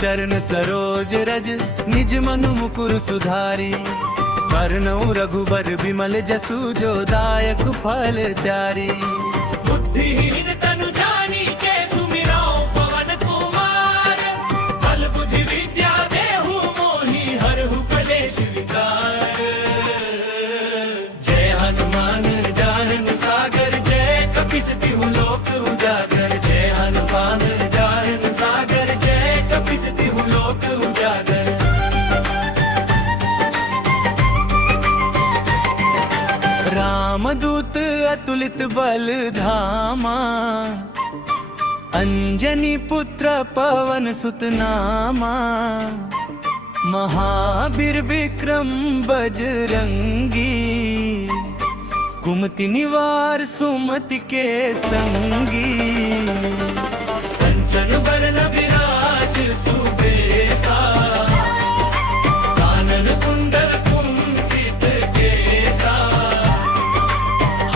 चरण सरोज रज निज मनु मुकुर सुधारी। कर्णौ रघुबर बिमल जसु जो दायक फल चारी। बुद्धिहीन तनु जानी के सुमिराओ पवन कुमार। बल बुद्धि विद्या देहु मोहि हरहु कलेश विकार। जय हनुमान ज्ञान सागर जय कपीस तिहु लोक उजागर। जय हनुमान ज्ञान सागर जय कपीस तिहु लोक उजागर। रामदूत अतुलित बल धामा। अंजनी पुत्र पवन सुत नामा। महावीर विक्रम बजरंगी। कुमति निवार सुमति के संगी। कंचन बरन विराज सुबेसा। कानन कुंडल कुंचित केसा।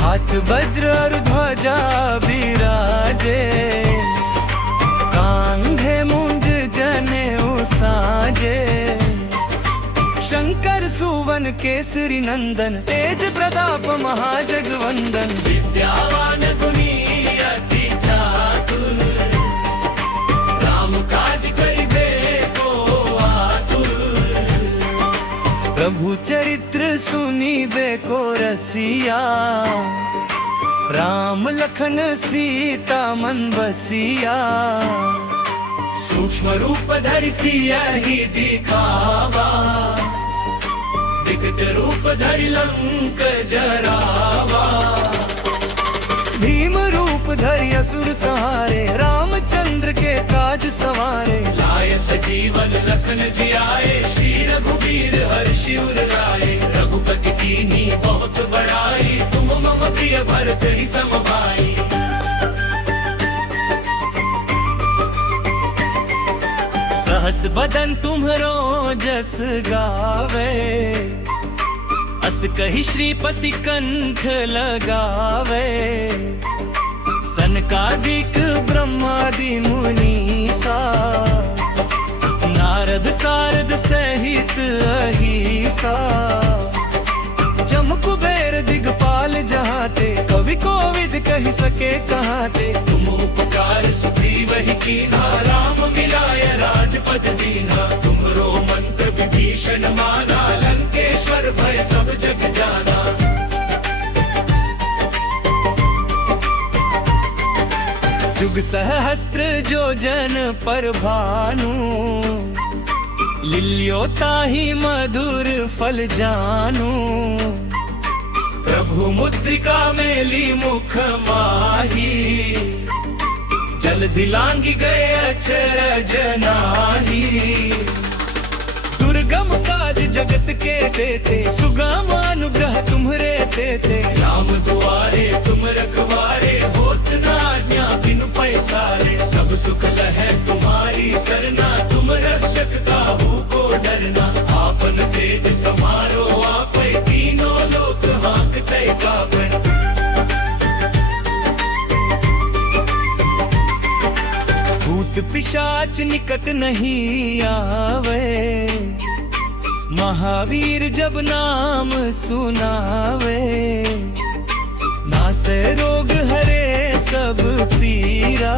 हाथ वज्र और ध्वजा विराजे। कांधे मुंज जनेऊ साजे। शंकर सुवन केसरी नंदन तेज प्रताप महाजगवंदन। विद्यावान गुणी अति चातुर। राम काज करिबे को आतुर। प्रभु चरित्र सुनिबे को रसिया। राम लखन सीता मन बसिया। सूक्ष्म रूप धरि सियहि दिखावा। विकट रूप धरि लंक जरावा। भीम रूप धरि असुर संहारे। रामचंद्र के काज सवारे। लाय सजीवन लखन जियाए। श्री रघुबीर हर्षि उर लाए। रघुपति कीन्ही बहुत बड़ाई। तुम मम प्रिय भरत ही सम भाई। सहस बदन तुम्हरो जस गावे। अस कहि श्रीपति कंठ लगावे। सनकादिक ब्रह्मादि मुनीसा। नारद सारद सहित अहिसा। जम कुबेर दिगपाल जहाते। कवि कोविद कहि सके कहाते। तुम उपकार सुग्रीव ही कीन्हा। राम मिलाय राजपद दीन्हा। तुमरो मंत्र विभीषण माना। लंकेश्वर भय सब जग जाना। जुग सहस्त्र जो जन पर भानु। लिल्यो ताहि मधुर फल जानू। प्रभु मुद्रिका मेली मुख माही। जलधि लांघि गए अचरज नाही। दुर्गम काज जगत के देते। सुगम अनुग्रह तुम्हरे देते। राम दुआरे तुम रखवारे। होत न आज्ञा बिनु पैसारे। सब सुख लहै तुम्हारी सरना। तुम रक्षक काहू को डरना। आपन तेज समारो आपै। तीनों लोक हाँकते कापै। भूत पिशाच निकट नहीं आवे। महावीर जब नाम सुनावे। नासै रोग हरे सब पीरा।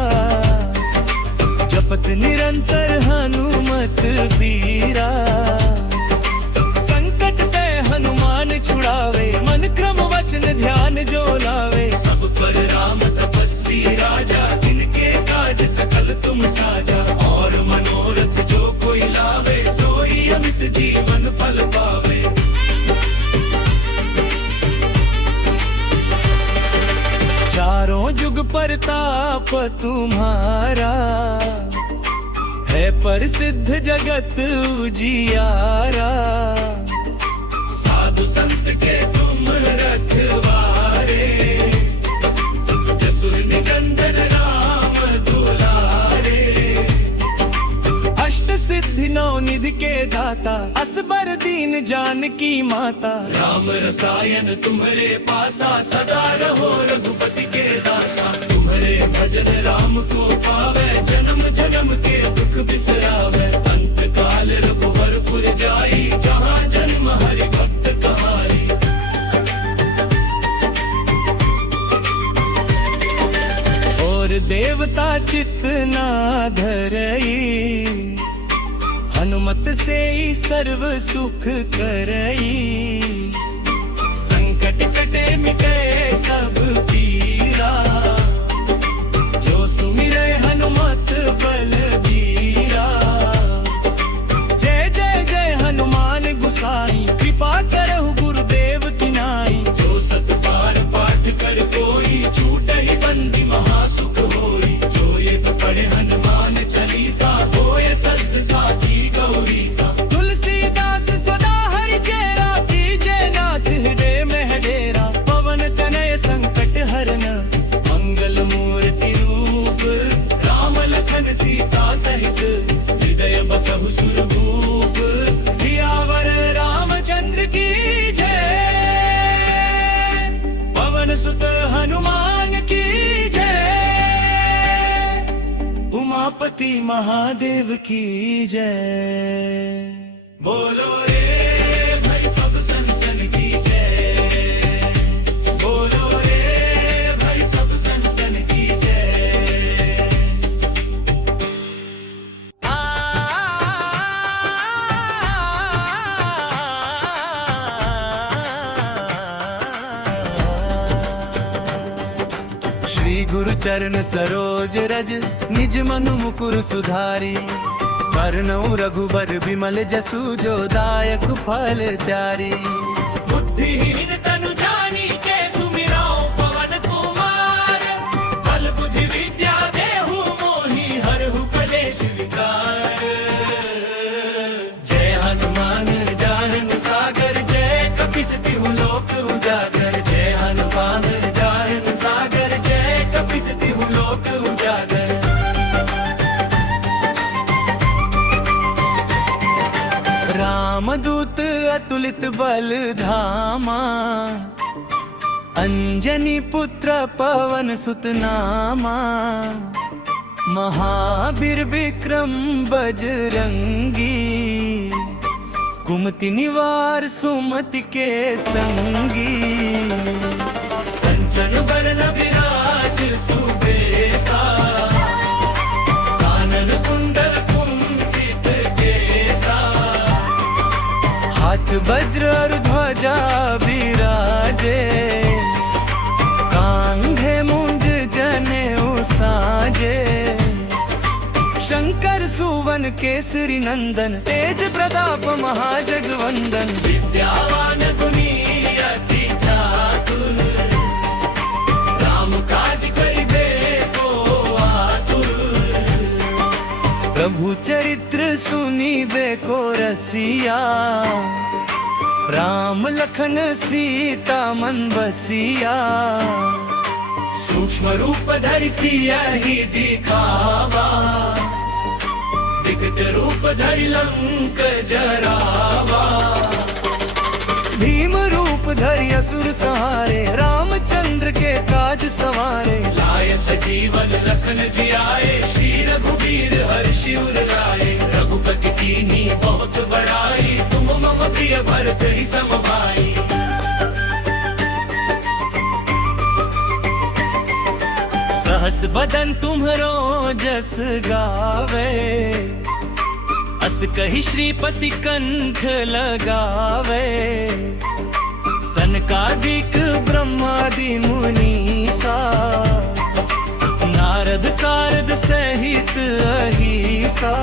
जपत निरंतर हनुमत बीरा। संकट ते हनुमान छुड़ावे। मन क्रम वचन ध्यान जो लावे। सब पर राम तपस्वी राजा। इनके काज सकल तुम साजा। और मनोरथ जो कोई लावे। सोई अमित जीवन फल पावे। चारों जुग परताप तुम्हारा। है प्रसिद्ध जगत उजियारा। साधु संत के तुम रखवारे। जसुर निकंदन राम दुलारे। अष्ट सिद्धि नौ निधि के दाता। असबर दीन जानकी माता। राम रसायन तुम्हारे पासा। सदा रहो रघुपति के दासा। तुम्हारे करे भजन राम को पावे, जन्म जन्म के दुख बिसरावे। अंत काल रघुवरपुर जाई, जहाँ जन्म हरि भक्त कहाई। और देवता चित्त ना धरई, हनुमत से ही सर्व सुख करई। संकट कटे मिटे सब पीरा, जो सुमिरे हनुमत बलबीरा। जय जय जय हनुमान गुसाई, कृपा करहु गुरुदेव की नाई। जो सत बार पाठ कर कोई, छूट ही बंदी महासुख होई। जो ये पढ़े हनुमान चालीसा, होए सत साखी गौरी सा। तुलसीदास सदा हरि चेरा, कीजे नाथ हृदय में डेरा। पवन तनय संकट हरन, मंगल मूर्ति रूप। राम लखन सीता सहित, हृदय बसहु सुरभूप। सियावर रामचंद्र की जय, पवन सुत हनुमान की जय। उमापति महादेव की जय। बोलो रे भाई सब संतन की जय, बोलो रे भाई सब संतन की जय। श्री गुरु चरण सरोज रज, निज मनु मुकुर सुधारी। करनऊ रघुबर विमल जसु, जो दायक फल चारी। बुद्धिहीन तनु जानी के सुमिराओ पवन कुमार। बल बुद्धि विद्या देहु मोहि, हरहु कलेश विकार। जय हनुमान ज्ञान सागर, जय कपीस तिहु लोक उजागर। जय हनुमान ज्ञान सागर, जय कपीस तिहु लोक उजागर। रामदूत अतुलित बल धामा, अंजनी पुत्र पवन सुत नामा। महावीर विक्रम बजरंगी, कुमति निवार सुमति के संगी। कंचन बरन विराज सुबेसा, कानन कुंडल कुंचित केसा। हाथ वज्र और ध्वजा विराजे, कांधे मुंज जनेऊ साजे। शंकर सुवन केसरी नंदन, तेज प्रताप महाजगवंदन। विद्यावान गुणी अति चातुर, राम काज करिबे को आतुर। प्रभु चरित्र सुनीबे को रसिया, राम लखन सीता मन बसिया। सूक्ष्म रूप धरि सिया ही दिखावा, विकट रूप धरि लंक जरावा। भीम रूप धरि असुर संहारे, रामचंद्र के काज सवारे। लाय सजीवन लखन जियाए, श्री रघुबीर हर्षि उर लाए। रघुपति कीन्ही बहुत बड़ाई, तुम मम प्रिय भरत ही सम भाई। सहस बदन तुम्हरो जस गावे, अस कहि श्रीपति कंठ लगावे। सनकादिक ब्रह्मादि मुनीसा, नारद सारद सहित अहिसा।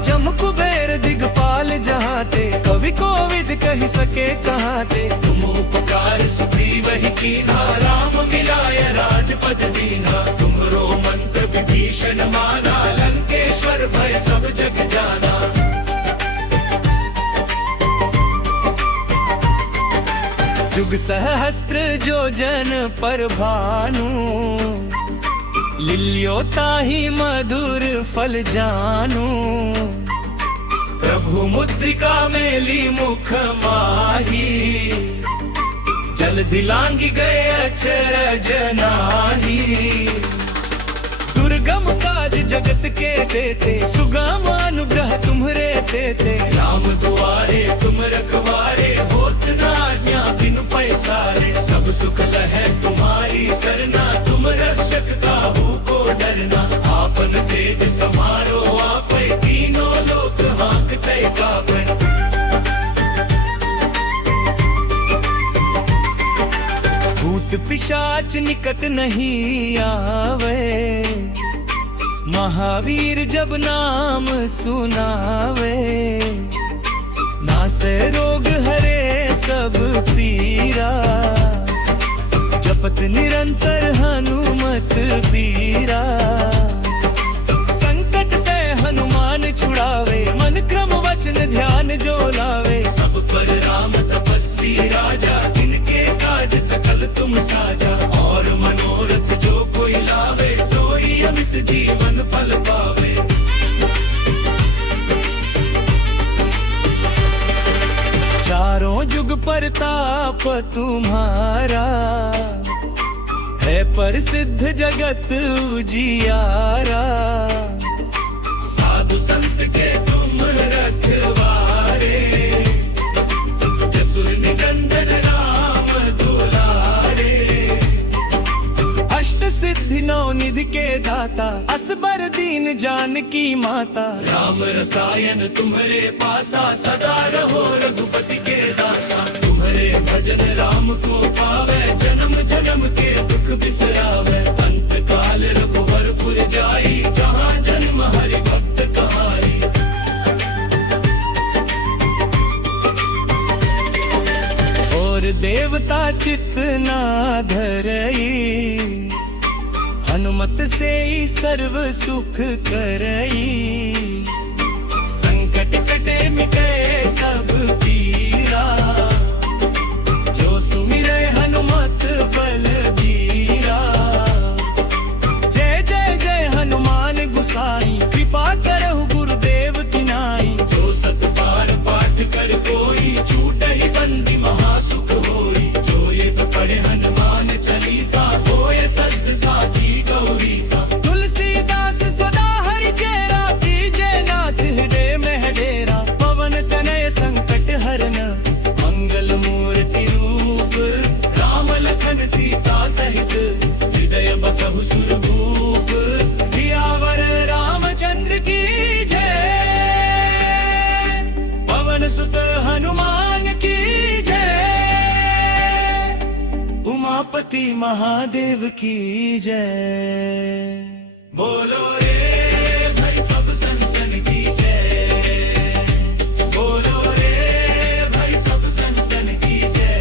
जम कुबेर दिगपाल जहाते, कवि कोविद कहि सके कहाते। तुम उपकार सुग्रीव ही कीन्हा, राम मिलाय राजपद दीन्हा। तुमरो मंत्र विभीषण माना, लंकेश्वर भय सब जग जाना। जुग सहस्त्र जो जन पर भानु, लिल्यो ताहि मधुर फल जानू। प्रभु मुद्रिका मेली मुख माही, जल जलधि लांगी गए अचरज नाही। दुर्गम काज जगत के देते, सुगम अनुग्रह तुम्हरे देते। राम दुआरे तुम रखवारे, होत न आज्ञा बिनु पैसारे। सब सुख लहै तुम्हारी सरना, तुम रक्षक काहू को डरना। आपन तेज समारो आपै, तीनों लोक हाँकते कापै। भूत पिशाच निकट नहीं आवे, महावीर जब नाम सुनावे। नासे रोग हरे सब पीरा, जपत निरंतर हनुमत बीरा। संकट ते हनुमान छुड़ावे, मन क्रम वचन ध्यान जो लावे। सब पर राम तपस्वी राजा, इनके काज सकल तुम साजा। और मनोरथ जो कोई लावे, सोई अमित जीवन फल पावे। चारों जुग परताप तुम्हारा, है प्रसिद्ध जगत उजियारा। साधु संत के तुम रखवारे, जसुर निकंदन राम दुलारे। अष्ट सिद्धि नौ निधि के दाता, असबर दीन जानकी माता। राम रसायन तुम्हारे पासा, सदा रहो रघुपति के दासा। तुम्हारे भजन राम को पावे, जन्म जन्म के दुख बिसरावे। अंत काल रघुवरपुर जाई, जहाँ जन्म हरि भक्त कहाई। और देवता चित्त ना धरई, हनुमत से ही सर्व सुख करई। संकट कटे मिटे सब पीरा, जो सुमिरे हनुमत बलबीरा। जय जय जय हनुमान गुसाई, कृपा करहु गुरुदेव की नाई। जो सत बार पाठ कर कोई, छूट ही बंदी महासुख होई। जो ये पढ़े हनुमान चालीसा, होए सत साखी गौरी सा। तुलसीदास सदा हरि चेरा, कीजय नाथ हृदय में डेरा। पवन तनय संकट हरन, मंगल मूर्ति रूप। राम लखन सीता सहित, हृदय बसहु सुरभूप। सियावर रामचंद्र की जय, पवन सुत हनुमान की जय। उमापति महादेव की जय। बोलो रे भाई सब संतन की जय। बोलो रे भाई सब संतन की जय।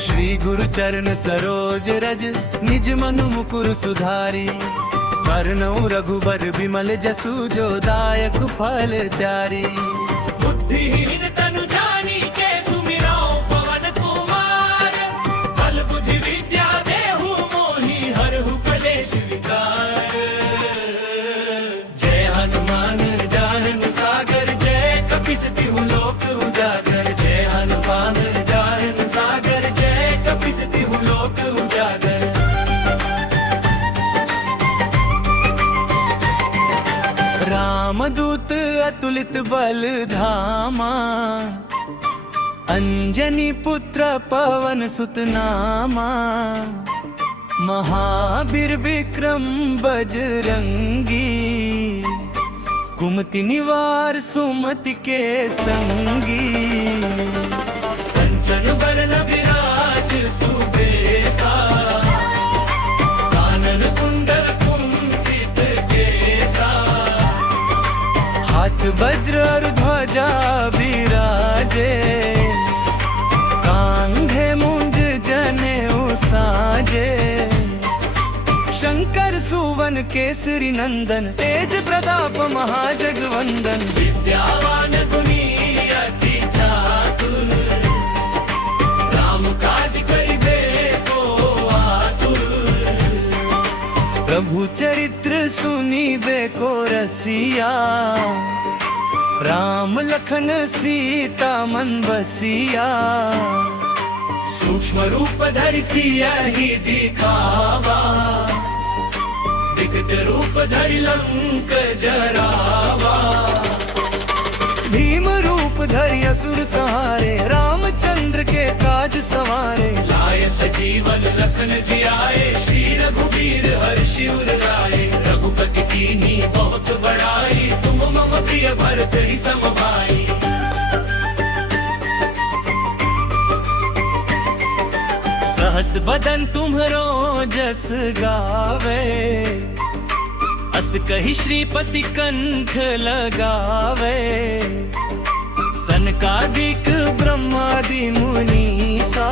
श्री गुरु चरण सरोज रज, निज मनु मुकुर सुधारी। करनऊ रघुबर विमल जसु, जो दायक फल चारी। बुद्धिहीन तनु जानी के सुमिराओ पवन कुमार। बल बुद्धि विद्या देहु मोहि, हरहु कलेश विकार। जय हनुमान ज्ञान सागर, जय कपीस तिहु लोक उजागर। जय हनुमान ज्ञान सागर, जय कपीस तिहु लोक उजागर। रामदूत अतुलित बल धामा, अंजनी पुत्र पवन सुत नामा। महावीर विक्रम बजरंगी, कुमति निवार सुमति के संगी। कंचन बरन विराज सुबेसा, कानन कुंडल कुंचित केसा। हाथ वज्र और ध्वजा विराजे, कांधे मुंज जनेऊ साजे। शंकर सुवन केसरी नंदन, तेज प्रताप महाजगवंदन। विद्यावान गुणी अति चातुर, राम काज करिबे को आतुर। प्रभु चरित्र सुनी देखो रसिया, राम लखन सीता मन बसिया। सूक्ष्म रूप धरि सिया ही दिखावा, विकट रूप धरि लंक जरावा। भीम रूप धरि असुर संहारे, रामचंद्र के काज सवारे। लाय सजीवन लखन जियाए, श्री रघुवीर हर्षि उर लाए। रघुपति कीन्ही बहुत बड़ाई, तुम मम प्रिय भरत ही सम भाई। सहस बदन तुम्हरो जस गावे, अस कहि श्रीपति कंठ लगावे। सनकादिक ब्रह्मादि मुनीसा,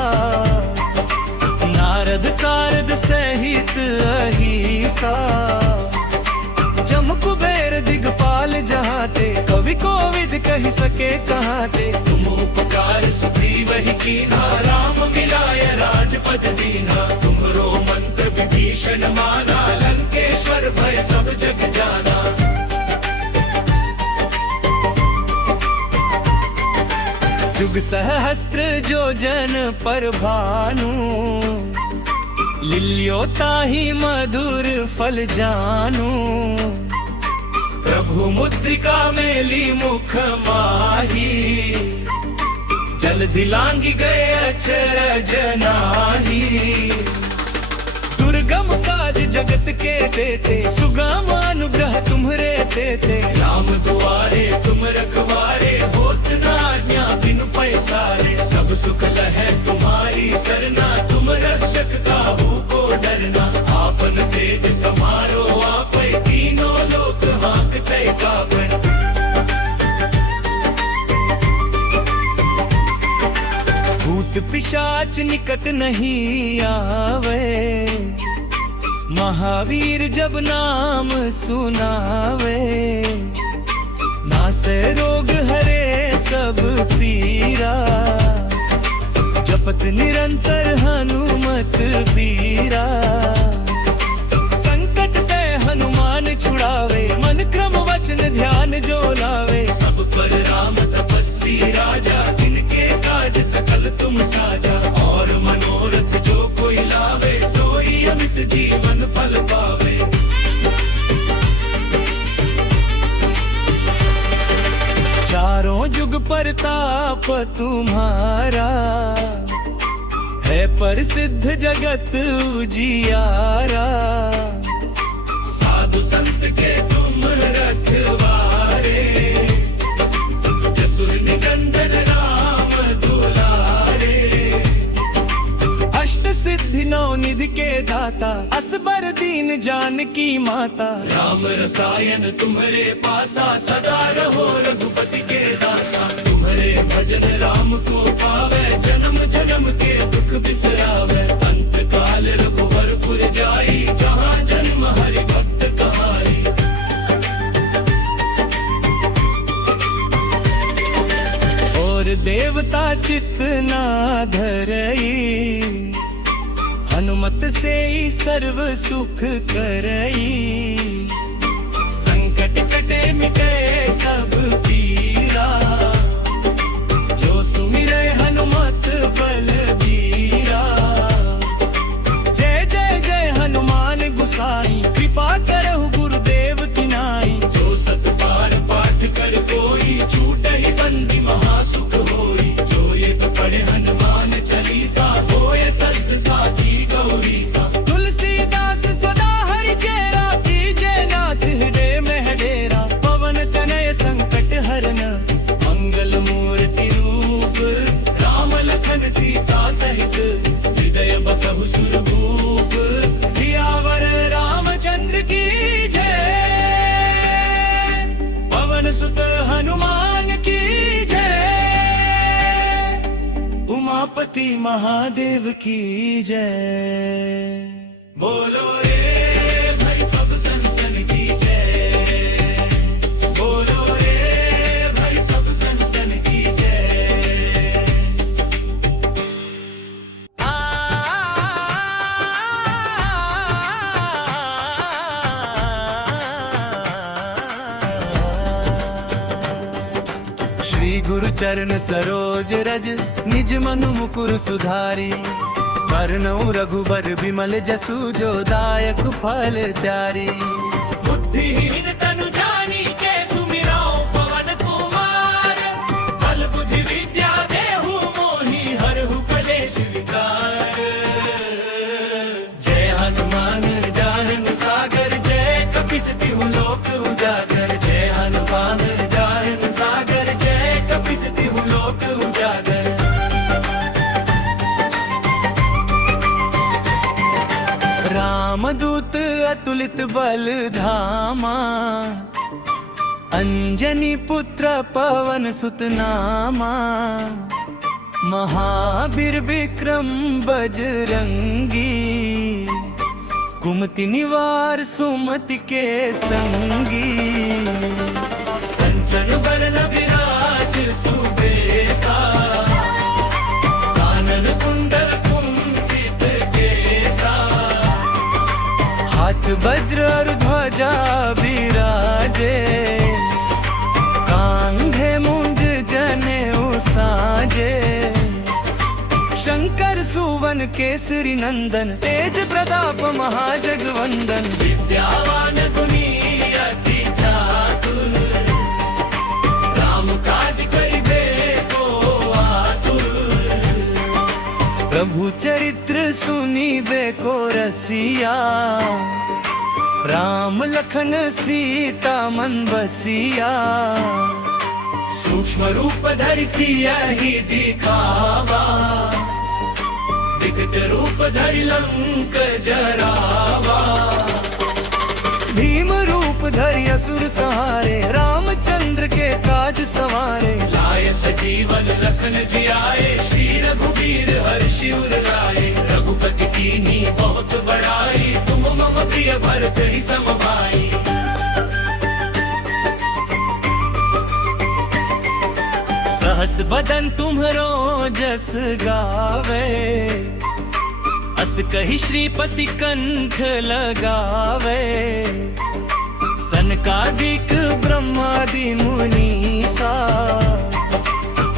नारद सारद सहित अहिसा। जम कुबेर दिगपाल जहाते, कवि कोविद कहि सके कहाते। तुम उपकार सुग्रीव ही कीन्हा, राम मिलाय राजपद दीन्हा। तुम्हरो मंत्र विभीषण माना, लंकेश्वर भय सब जग जाना। जुग सहस्त्र जो जन पर भानु, लिल्यो ताहि मधुर फल जानू। प्रभु मुद्रिका मेली मुख माही, जलधि लांघि गए अचरज नाही। दुर्गम काज जगत के देते, सुगम अनुग्रह तुम्हरे देते। राम दुआरे तुम रखवारे, होत न आज्ञा बिनु पैसारे। सब सुख लहै तुम्हारी सरना, तुम रक्षक काहू को डरना। आपन तेज समारो आपै, तीनों लोक हाँकते कापै। भूत पिशाच निकट नहीं आवे, महावीर जब नाम सुनावे। नासे रोग हरे सब पीरा, जपत निरंतर हनुमत बीरा। संकट ते हनुमान छुड़ावे, मन क्रम वचन ध्यान जो लावे। सब पर राम तपस्वी राजा, इनके काज सकल तुम साजा। और मनोरथ जो कोई लावे, सोई अमित जीवन फल पावे। चारों जुग परताप तुम्हारा, है प्रसिद्ध जगत उजियारा। साधु संत के तुम रखवारे, जसुर निकंदन राम दुलारे। अष्ट सिद्धि नौ निधि के दाता, असबर दीन जानकी माता। राम रसायन तुम्हारे पासा, सदा रहो रघुपति के दासा। तुम्हारे भजन राम को पावे, जन्म जन्म के दुख बिसरावे। अंत काल रघुवरपुर जाई, जहाँ जन्म हरि भक्त कहाई। और देवता चित्त ना धरई, हनुमत से ही सर्व सुख करई। संकट कटे मिटे सब पीरा, जो सुमिरै हनुमत बलबीरा। जय जय जय हनुमान गुसाई, कृपा करहु गुरुदेव की नाई। जो सत बार पाठ कर कोई, छूटहि बंदी महासुख होई। जो एक पढ़े हनुमान चालीसा, होय सत साखी गौरी सा। तुलसीदास सदा हरि चेरा, कीजय नाथ हृदय में डेरा। पवन तनय संकट हरन, मंगल मूर्ति रूप। राम लखन सीता सहित, हृदय बसहु सुरभूप। सियावर रामचंद्र की जय, पवन सुत हनुमान की जय। उमापति महादेव की जय। बोलो रे भाई सब संतन की जय। बोलो रे भाई सब संतन की जय। चरण सरोज रज निज मनु मुकुर सुधारी। बरनउँ रघुबर बिमल जसु जो दायक फल चारी। बुद्धिहीन तनु जानी के सुमिराओ पवन कुमार। बल बुद्धि विद्या देहु मोहि हरहु कलेश विकार। जय हनुमान ज्ञान सागर जय कपीस तिहु लोक उजागर। जय हनुमान ज्ञान सागर जय कपीस तिहु लोक उजागर। रामदूत अतुलित बल धामा। अंजनी पुत्र पवन सुत नामा। महावीर विक्रम बजरंगी। कुमति निवार सुमति के संगी। कंचन बरन विराज सुबेसा। कानन कुंडल कुंचित केसा। हाथ वज्र और ध्वजा विराजे। कांधे मुंज जनेऊ साजे। शंकर सुवन केसरी नंदन तेज प्रताप महाजगवंदन। विद्यावान गुणी अति चातुर। राम काज करिबे को आतुर। प्रभु चरित्र सुनिबे को रसिया। राम लखन सीता मन बसिया। सूक्ष्म रूप धरि सियहि दिखावा। विकट रूप धरि लंक जरावा। भीम रूप धरि असुर संहारे। रामचंद्र के काज सवारे। लाय सजीवन लखन जियाए। श्री रघुबीर हर्षि उर लाए। रघुपति कीन्ही बहुत बड़ाई। तुम मम प्रिय भरत ही सम भाई। सहस बदन तुम्हरो जस गावे। अस कहि श्रीपति कंठ लगावे। सनकादिक ब्रह्मादि मुनीसा।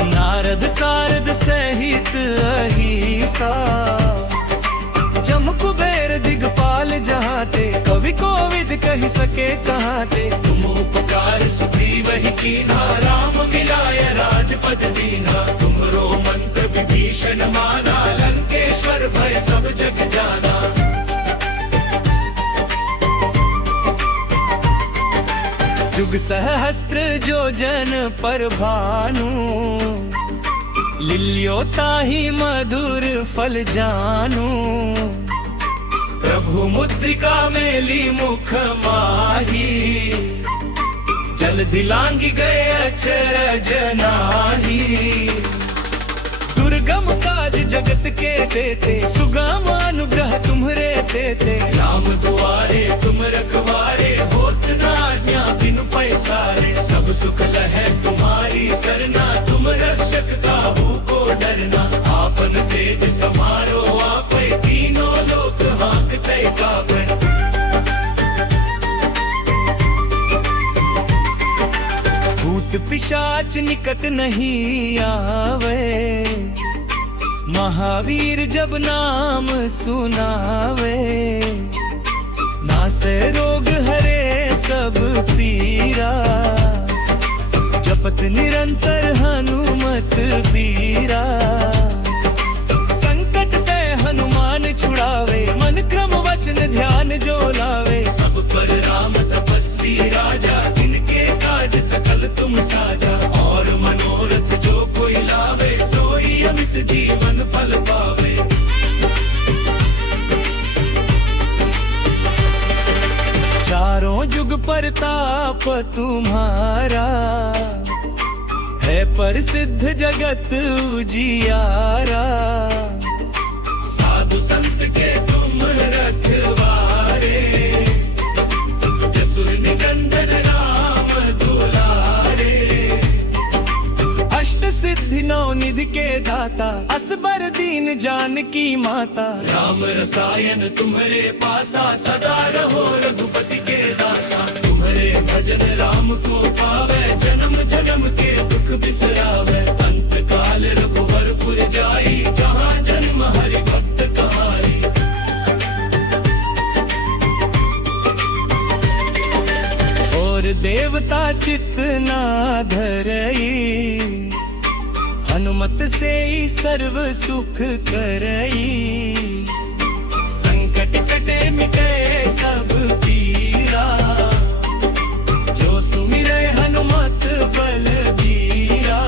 नारद सारद सहित अहिसा। जम कुबेर दिगपाल जहाते। कवि कोविद कहि सके कहाते। तुम उपकार सुग्रीव ही कीन्हा। राम मिलाय राजपद दीन्हा। तुमरो मंत्र विभीषण माना। लंकेश्वर भय सब जग जाना। जुग सहस्त्र जो जन पर भानु। लिल्यो ताहि मधुर फल जानू। प्रभु मुद्रिका मेली मुख माही। जलधि लांघि गए अचरज नाही। दुर्गम काज जगत के देते। सुगम अनुग्रह तुम्हरे देते। राम दुआरे तुम रखवारे। होत न आज्ञा बिनु पैसारे। सब सुख लहै तुम्हारी सरना। तुम रक्षक काहू को डरना। आपन तेज समारो आपै। तीनों लोक हाँकते कापै। भूत पिशाच निकट नहीं आवे। महावीर जब नाम सुनावे। नासे रोग हरे सब पीरा। जपत निरंतर हनुमत बीरा। संकट ते हनुमान छुड़ावे। मन क्रम वचन ध्यान जो लावे। सब पर राम तपस्वी राजा। इनके काज सकल तुम साजा। और मनोरथ जो कोई लावे। सोई अमित जीवन फल पावे। चारों जुग परताप तुम्हारा। है प्रसिद्ध जगत उजियारा। साधु संत के तुम रखवारे। जसुर निकंदन राम दुलारे। अष्ट सिद्धि नौ निधि के दाता। असबर दीन जानकी माता। राम रसायन तुम्हारे पासा। सदा रहो रघुपति के दासा। तुम्हारे भजन राम को पावे। जन्म जन्म के दुख बिसरावे। पुर जाई जहाँ जन्म हरि भक्त कहाई। और देवता चित्त ना धरई, हनुमत से ही सर्व सुख करई। संकट कटे मिटे सब पीरा, जो सुमिरे हनुमत बलबीरा।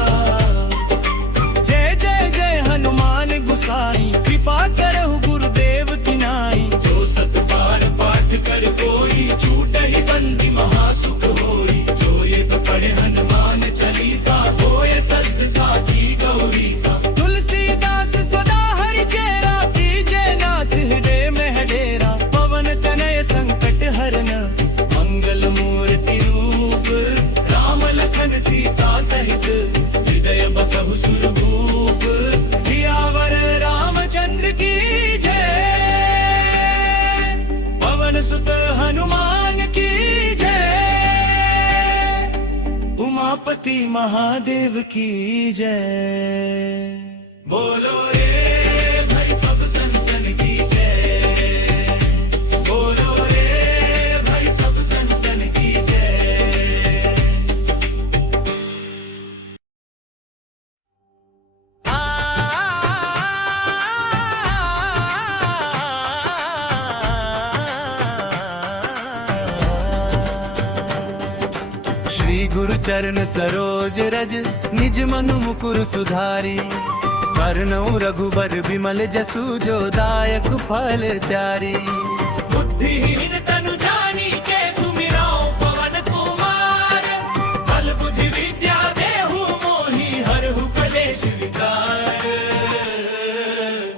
जय जय जय हनुमान गुसाई, कृपा करहु गुरुदेव की नाई। जो सत बार पाठ कर कोई, छूट ही बंदी महासुख होई। जो ये पढ़े हनुमान चालीसा, होए सत साखी गौरी सा। तुलसीदास सदा हरि चेरा, कीजे नाथ हृदय में डेरा। पवन तनय संकट हरन, मंगल मूर्ति रूप। राम लखन सीता सहित, हृदय बसहु सुरभूप। सियावर रामचंद्र की जय, पवन सुत हनुमान की जय। उमापति महादेव की जय। बोलो रे भाई सब संतन की जय। बोलो रे भाई सब संतन की जय। श्री गुरु चरण सरोज रज, निज मनु मुकुर सुधारी। करनऊ रघुबर विमल जसु, जो दायक फल चारी। बुद्धिहीन तनु जानी के सुमिराओ पवन कुमार। बल बुद्धि विद्या देहु मोहि, हरहु कलेश विकार।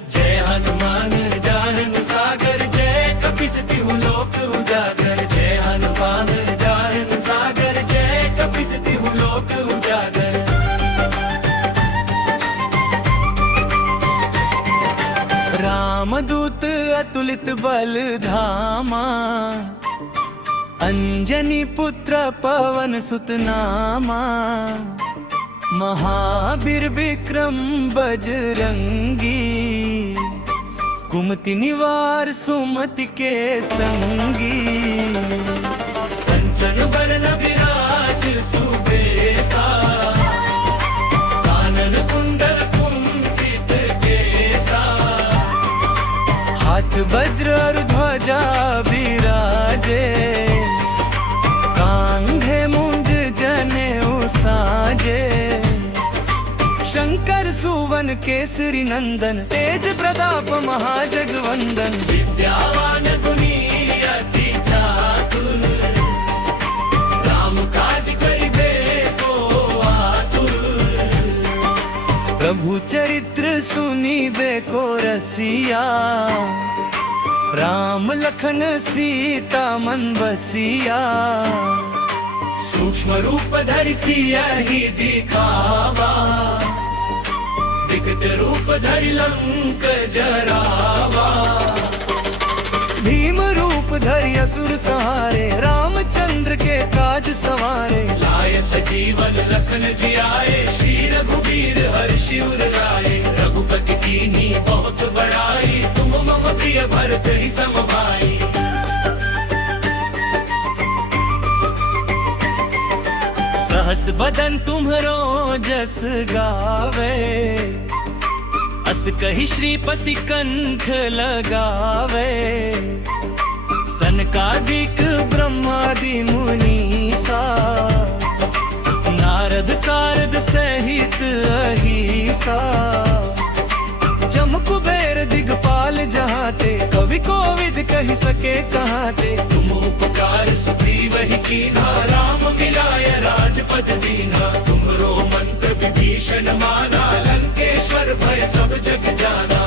जय हनुमान ज्ञान सागर, जय कपीस तिहु लोक उजागर। जय हनुमान ज्ञान सागर, जय कपीस तिहु लोक उजागर। रामदूत अतुलित बल धामा, अंजनी पुत्र पवन सुत नामा। महावीर विक्रम बजरंगी, कुमति निवार सुमति के संगी। कंचन वरण विराज सुबेसा, कानन कुंडल कुंचित केसा। हाथ वज्र और ध्वजा विराजे, कांधे मुंज जनेऊ साजे। शंकर सुवन केसरी नंदन, तेज प्रताप महाजगवंदन। विद्यावान गुणी अति चातुर, राम काज करिबे को आतुर। प्रभु चरित्र सुनिबे को रसिया, राम लखन सीता मन बसिया। सूक्ष्म रूप धरि सियहि दिखावा, विकट रूप धरि लंक जरावा। भीम रूप धरि असुर सहारे, रामचंद्र के काज सवारे। लाय सजीवन लखन जियाए, श्री रघुवीर हर्षि उर लाए। रघुपति कीन्ही बहुत बड़ाई, तुम मम प्रिय भरत ही सम भाई। सहस बदन तुम्हरो जस गावे, अस कहि श्रीपति कंठ लगावे। सनकादिक ब्रह्मादि मुनीसा, नारद सारद सहित अहिसा। जम कुबेर दिगपाल जहाते, कवि कोविद कहि सके कहाते। तुम उपकार सुग्रीव ही कीन्हा, राम मिलाय राजपद दीन्हा। तुम्हरो मंत्र विभीषण माना, लंकेश्वर भय सब जग जाना।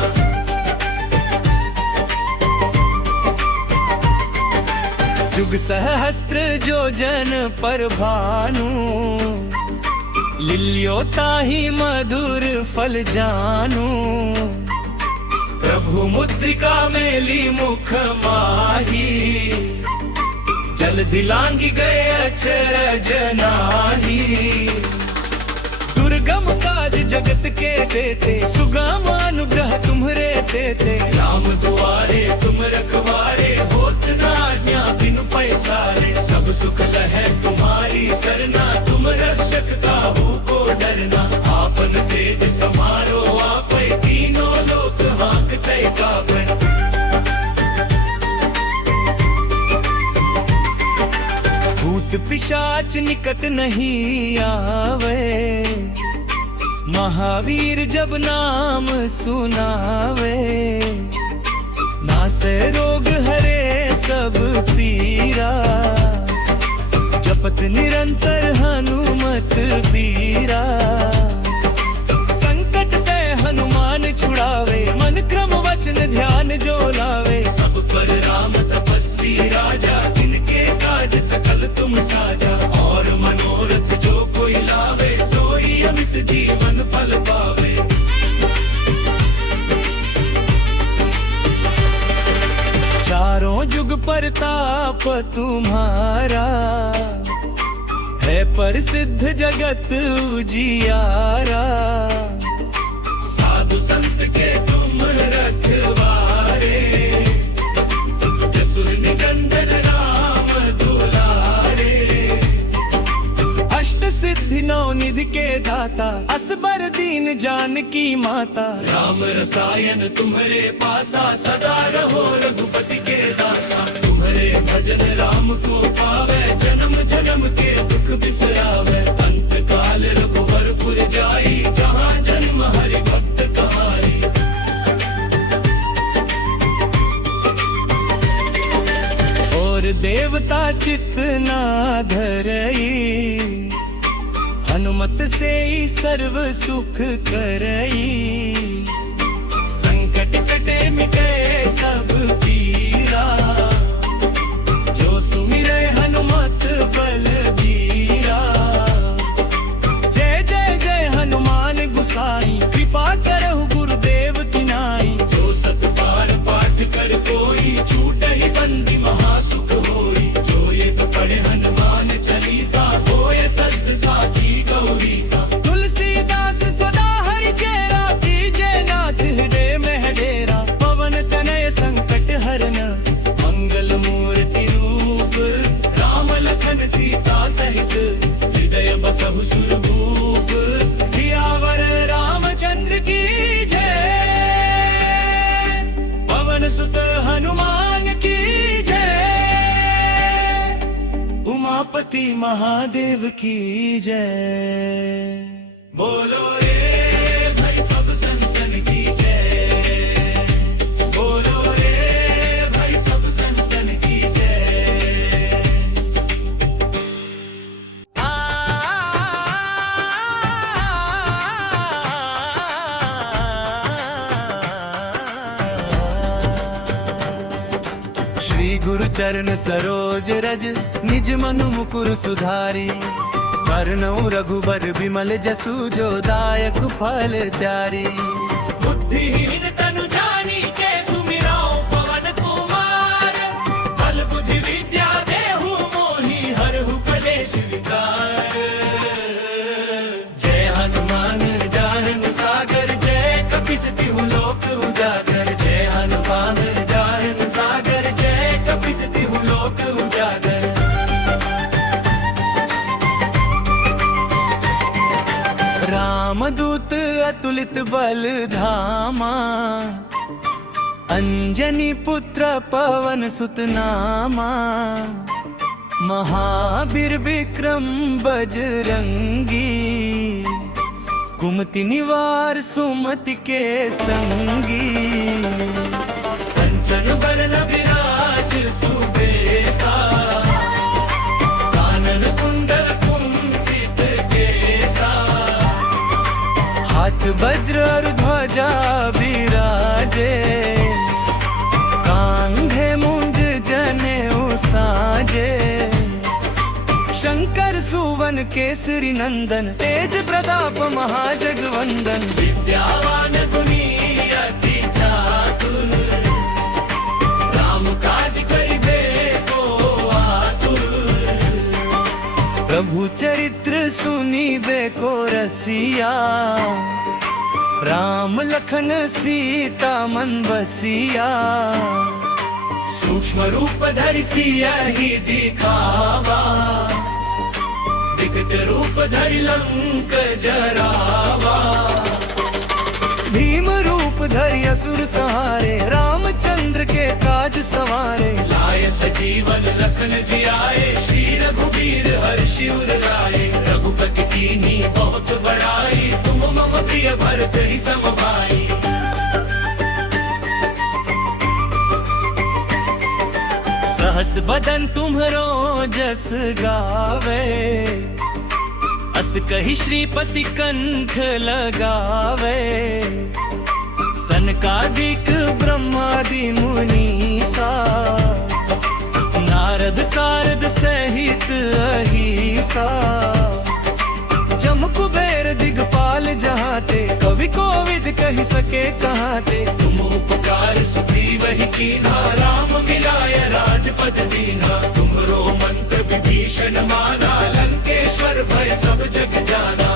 जुग सहस्त्र जो जन पर भानु, लिलियो ताहि मधुर फल जानू। प्रभु मुद्रिका मेली मुख माही, जलधि लांघि गए अचरज नाही। दुर्गम काज जगत के देते, सुगम अनुग्रह तुम्हरे देते। राम दुआरे तुम रखवारे, होत न आज्ञा बिनु पैसारे। सब सुख लहै तुम्हारी सरना, तुम रक्षक काहू को डरना। आपन तेज समारो आपै, तीनों लोक हाँकते कापै। भूत पिशाच निकट नहीं आवे, महावीर जब नाम सुनावे। नासे रोग हरे सब पीरा, जपत निरंतर हनुमत बीरा। संकट ते हनुमान छुड़ावे, मन क्रम वचन ध्यान जो लावे। सब पर राम तपस्वी राजा, इनके काज सकल तुम साजा। और मनोरथ जो कोई लावे, सोई अमित जीवन फल पावे। चारों जुग परताप तुम्हारा, है प्रसिद्ध जगत उजियारा। साधु संत के तुम रखवारे, जसुर निकंदन राम दुलारे। अष्ट सिद्धि नौ निधि के दाता, असबर दीन जानकी माता। राम रसायन तुम्हारे पासा, सदा रहो रघुपति के दासा। तुम्हारे भजन राम को पावे, जन्म जन्म के दुख बिसरावे। अंत काल रघुवरपुर जाई, जहाँ जन्म हरि भक्त कहाई। और देवता चित्त ना धरई, हनुमत से ही सर्व सुख करई। संकट कटे मिटे सब पीरा, जो सुमिरे हनुमत बलबीरा। जय जय जय हनुमान गुसाई, कृपा करहु गुरुदेव तिनाई। जो सत बार पाठ कर कोई, छूट ही बंदी महासुख होई। जो एक पढ़े हनुमान चालीसा, होए सद साखी गौरी सा। तुलसीदास सदा हरि चेरा, कीजे नाथ हृदय में डेरा। पवन तनय संकट हरन, मंगल मूर्ति रूप। राम लखन सीता सहित, हृदय बसहु सुरभूप। सियावर रामचंद्र की जय, पवन सुत हनुमान की जय। उमापति महादेव की जय। बोलो रे भाई सब संतन की जय। बोलो रे भाई सब संतन की जय। श्री गुरु चरण सरोज रज, निज मनु मुकुर सुधारी। करनऊ रघुबर विमल जसु, जो दायक फल चारी। बुद्धिहीन तनु जानी के, सुमिराओ पवन कुमार। बल बुद्धि विद्या देहु मोहि, हरहु कलेश विकार। जय हनुमान ज्ञान सागर, जय कपीस तिहु लोक उजागर। जय हनुमान ज्ञान सागर, जय कपीस तिहु लोक उजागर। रामदूत अतुलित बल धामा, अंजनी पुत्र पवन सुत नामा। महावीर विक्रम बजरंगी, कुमति निवार सुमति के संगी। कंचन बरन विराज सुबेसा, कानन कुंडल कुंचित केसा। हाथ वज्र और ध्वजा विराजे, कांधे मुंज जनेऊ साजे। शंकर सुवन केसरी नंदन, तेज प्रताप महाजगवंदन। विद्यावान गुणी अति चातुर, राम काज करिबे को आतुर। प्रभु चरित्र सुनिबे को रसिया, राम लखन सीता मन बसिया, सूक्ष्म रूप धरि सिया ही दिखावा, विकट रूप धरि लंक जरावा। भीम रूप धरि असुर सहारे, रामचंद्र के काज सवारे। लाय सजीवन लखन जियाए, श्री रघुबीर हर्षि उर लाए। रघुपति कीन्ही बहुत बड़ाई, तुम मम प्रिय भरत ही सम भाई। सहस बदन तुम्हरो जस गावे, अस कहि श्रीपति कंठ लगावे। सनकादिक ब्रह्मादि मुनीसा, नारद सारद सहित अहिसा। जम कुबेर दिगपाल जहाते, कवि कोविद कहि सके कहाते। तुम उपकार सुग्रीव ही कीन्हा, राम मिलाय राजपद दीन्हा। तुम्हरो मंत्र विभीषण माना, लंकेश्वर भय सब जग जाना।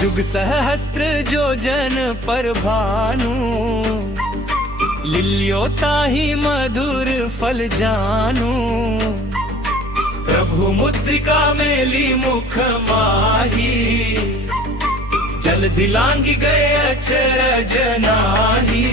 जुग सहस्त्र जो जन पर भानु, लिल्यो ताहि मधुर फल जानू। प्रभु मुद्रिका मेली मुख माही, जल दिलांगी गए अचरज नाही।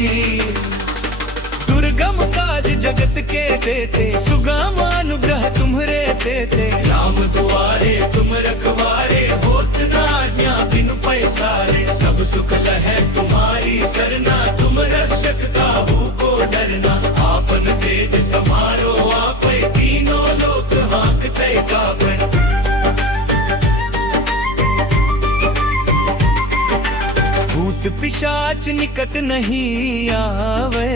दुर्गम काज जगत के देते, सुगम अनुग्रह तुम्हरे देते। राम दुआरे तुम रखवारे, होत न आज्ञा बिनु पैसारे। सब सुख लहै तुम्हारी सरना, तुम रक्षक काहू को डरना। आपन तेज समारो आपै, तीनों लोक हाँकते कापै। भूत पिशाच निकट नहीं आवे,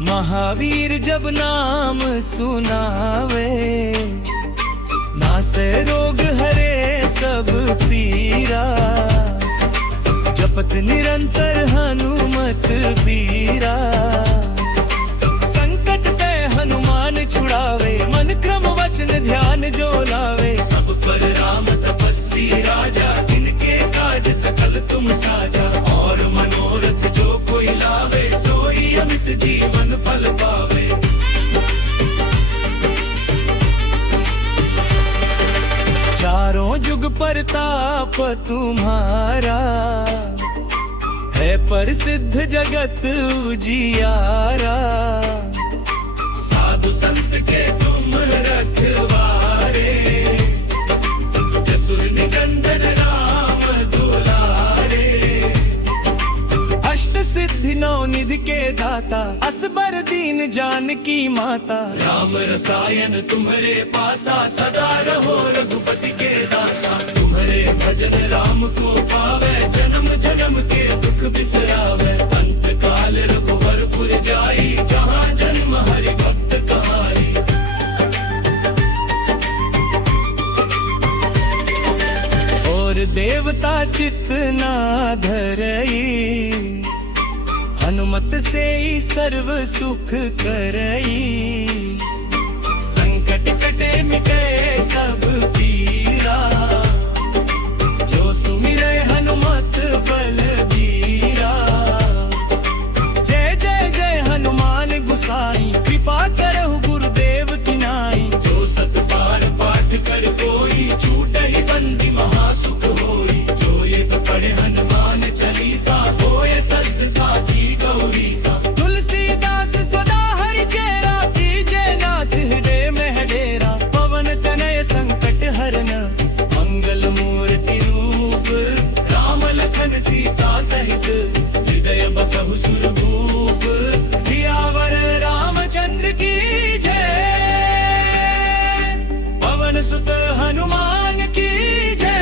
महावीर जब नाम सुनावे। नासे रोग हरे सब पीरा, जपत निरंतर हनुमत बीरा। संकट ते हनुमान छुड़ावे, मन क्रम वचन ध्यान जो लावे। सब पर राम तपस्वी राजा, इनके काज सकल तुम साजा। और मनोरथ जो कोई लावे, सोई अमित जीवन फल पावे। चारों जुग परताप तुम्हारा, है प्रसिद्ध जगत उजियारा। साधु संत के तुम रखवारे, जसुर निकंदन राम दुलारे। अष्ट सिद्धि नौ निधि के दाता, असबर दीन जानकी माता। राम रसायन तुम्हारे पासा, सदा रहो रघुपति के दासा। तुम्हारे भजन राम को पावे, जन्म जन्म के दुख बिसरावे। अंत काल रघुवरपुर जाई, जहाँ जन्म हरि भक्त कहाई। और देवता चित्त ना धरई, हनुमत से ही सर्व सुख करई। संकट कटे मिटे सब पीरा, जो सुमिरै हनुमत बलबीरा। जय जय जय हनुमान गुसाई, कृपा करहु गुरुदेव की नाई। जो सत बार पाठ कर कोई, छूट ही बंदी महासुख होई। जो ये पढ़े हनुमान चालीसा, होए सत साखी गौरी सा। तुलसीदास सदा हरि चेरा, कीजे नाथ हृदय में डेरा। पवन तनय संकट हरन, मंगल मूर्ति रूप। राम लखन सीता सहित, हृदय बसहु सुरभूप। सियावर रामचंद्र की जय, पवन सुत हनुमान की जय।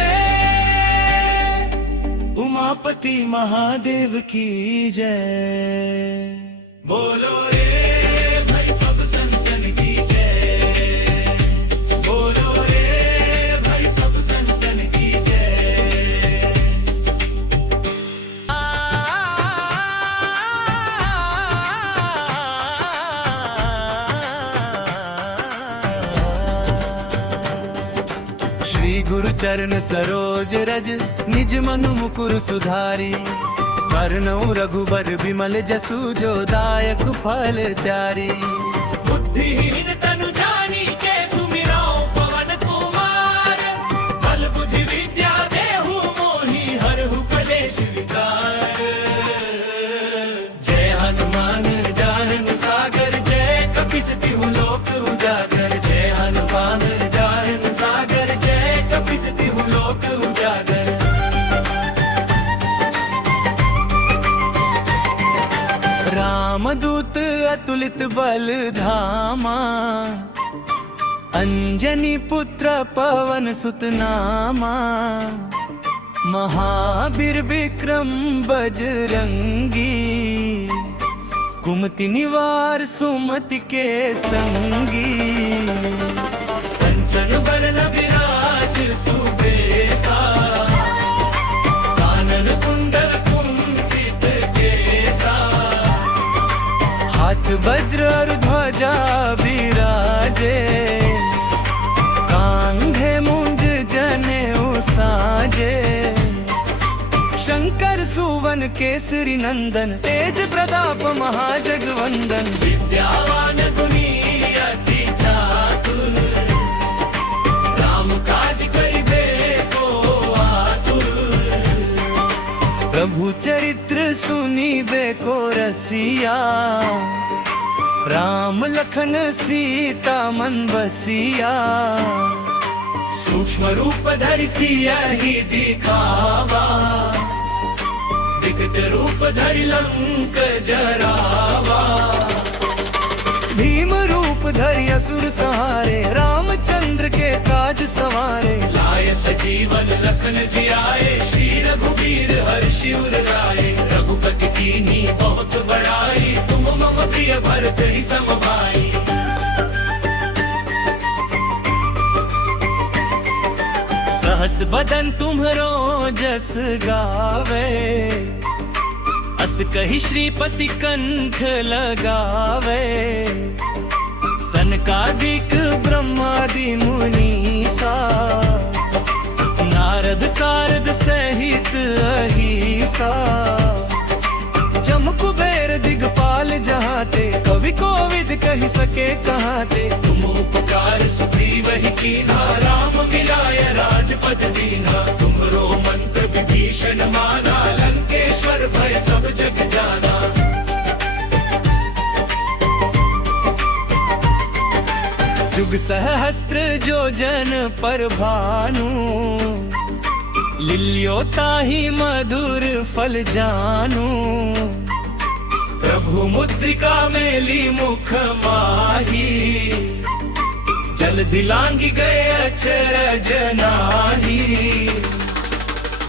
उमापति महादेव की जय। बोलो रे भाई सब संतन की जय। बोलो रे भाई सब संतन की जय। चरण सरोज रज निज मनु मुकुर सुधारी। कर्णौ रघुबर विमल जसु जो दायक फल चारी। बुद्धिहीन तनु जानी के सुमिराओ पवन कुमार। बल बुद्धि विद्या देहु मोहि हरहु कलेश विकार। जय हनुमान ज्ञान सागर जय कपीस तिहु लोक उजागर। जय हनुमान ज्ञान सागर जय कपीस तिहु लोक उजागर। रामदूत अतुलित बल धामा। अंजनी पुत्र पवन सुत नामा। महावीर विक्रम बजरंगी। कुमति निवार सुमति के संगी। कंचन बरन विराज सुबेसा। कानन कुंडल कुंचित केसा। हाथ वज्र और ध्वजा विराजे। कांधे मुंज जनेऊ साजे। शंकर सुवन केसरी नंदन तेज प्रताप महाजगवंदन। विद्यावान गुणी अति चातुर। राम काज करिबे को आतुर। प्रभु चरित्र सुनीबे को रसिया। राम लखन सीता मन बसिया। सूक्ष्म रूप धरि सियहि दिखावा। विकट रूप धरि लंक जरावा। भीम रूप धरि असुर संहारे। रामचंद्र के काज सवारे। लाय सजीवन लखन जियाए। श्री रघुबीर हर्षि उर लाए। रघुपति कीन्ही बहुत बड़ाई। तुम मम प्रिय भरत ही सम भाई। सहस बदन तुम्हरो जस गावे। अस कहि श्रीपति कंठ लगावे। सनकादिक ब्रह्मादि मुनीसा। नारद सारद सहित अहिसा। जम कुबेर दिगपाल जहाते। कवि कोविद कहि सके कहाते। तुम उपकार सुग्रीव ही कीन्हा। राम मिलाय राजपद दीन्हा। तुमरो मंत्र विभीषण माना। लंकेश्वर भय सब जग जाना। जुग सहस्त्र जो जन पर भानु। लिल्यो ताहि मधुर फल जानू। प्रभु मुद्रिका मेली मुख माही। जल दिलांगी गए अचरज नाही।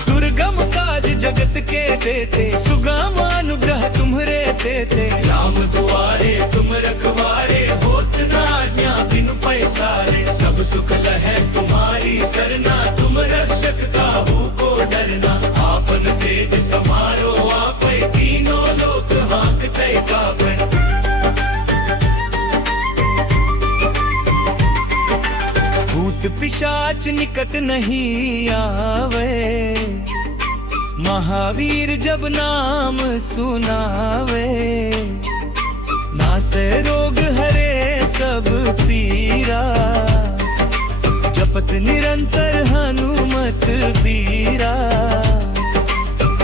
दुर्गम काज जगत के देते। सुगम अनुग्रह तुम्हरे देते। राम दुआरे तुम रखवारे। होत न आज्ञा बिनु पैसारे। सब सुख लहै तुम्हारी सरना। तुम रक्षक काहू को डरना। आपन तेज समारो आपै। तीनों लोक हांकते कापै। भूत पिशाच निकट नहीं आवे। महावीर जब नाम सुनावे। नासे रोग हरे सब पीरा। जपत निरंतर हनुमत बीरा।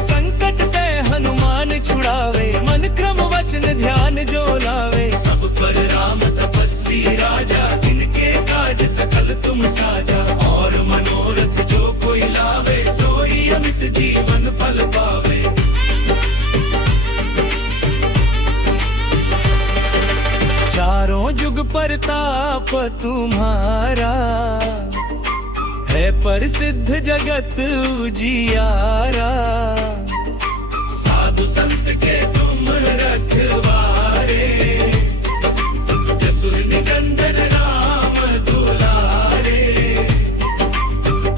संकट ते हनुमान छुड़ावे। मन क्रम वचन ध्यान जो लावे। सब पर राम तपस्वी राजा। इनके काज सकल तुम साजा। और मनोरथ जो कोई लावे। सोई अमित जीवन फल पावे। चारों जुग परताप तुम्हारा। है प्रसिद्ध जगत उजियारा। साधु संत के तुम रखवारे। जसुर निकंदन राम दुलारे।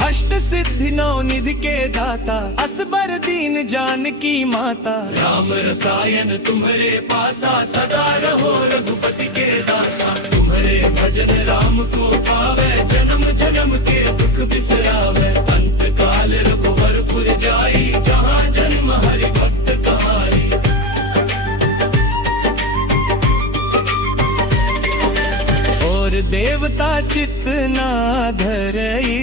अष्ट सिद्धि नौ निधि के दाता। असबर दीन जानकी माता। राम रसायन तुम्हारे पासा। सदा रहो रघुपति के दासा। तुम्हारे करे भजन राम को पावे, जन्म जन्म के दुख बिसरावे। अंत काल रघुवरपुर जाई, जहाँ जन्म हरि भक्त कहाई। और देवता चित्त ना धरई,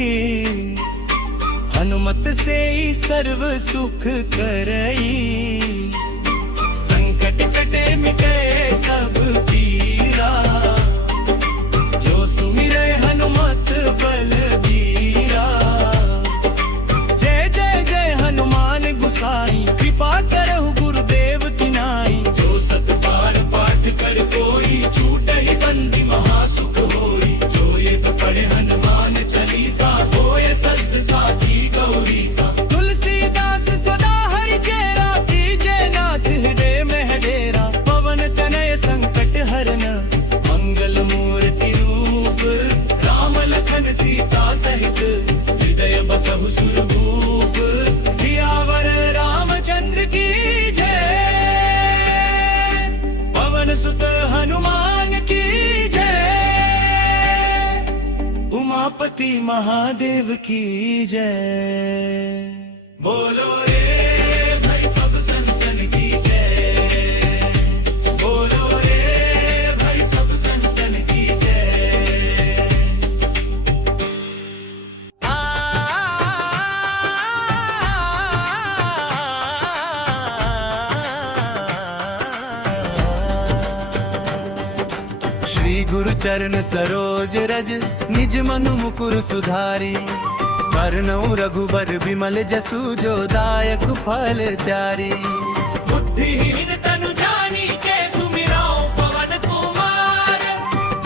हनुमत से ही सर्व सुख करई। संकट कटे मिटे सब पीरा, जो सुमिरे हनुमत बलबीरा। जय जय जय हनुमान गुसाई, कृपा करहु गुरुदेव की नाई। जो सत बार पाठ कर कोई, छूट ही बंदी महासुख होई। जो ये पढ़े हनुमान चालीसा, होए सत साखी गौरी सा। तुलसीदास सदा हरि चेरा, कीजे नाथ हृदय में डेरा। पवन तनय संकट हरन, मंगल मूर्ति रूप। राम लखन सीता सहित, हृदय बसहु सुरभूप। सियावर रामचंद्र की जय, पवन सुत हनुमान की जय। उमापति महादेव की जय। बोलो रे भाई सब संतन की जय। बोलो रे भाई सब संतन की जय। श्री गुरु चरण सरोज रज, निज मनु मुकुर सुधारी। करनऊ रघुबर विमल जसु, जो दायक फल चारी। बुद्धिहीन तनु जानी के सुमिराओ पवन कुमार।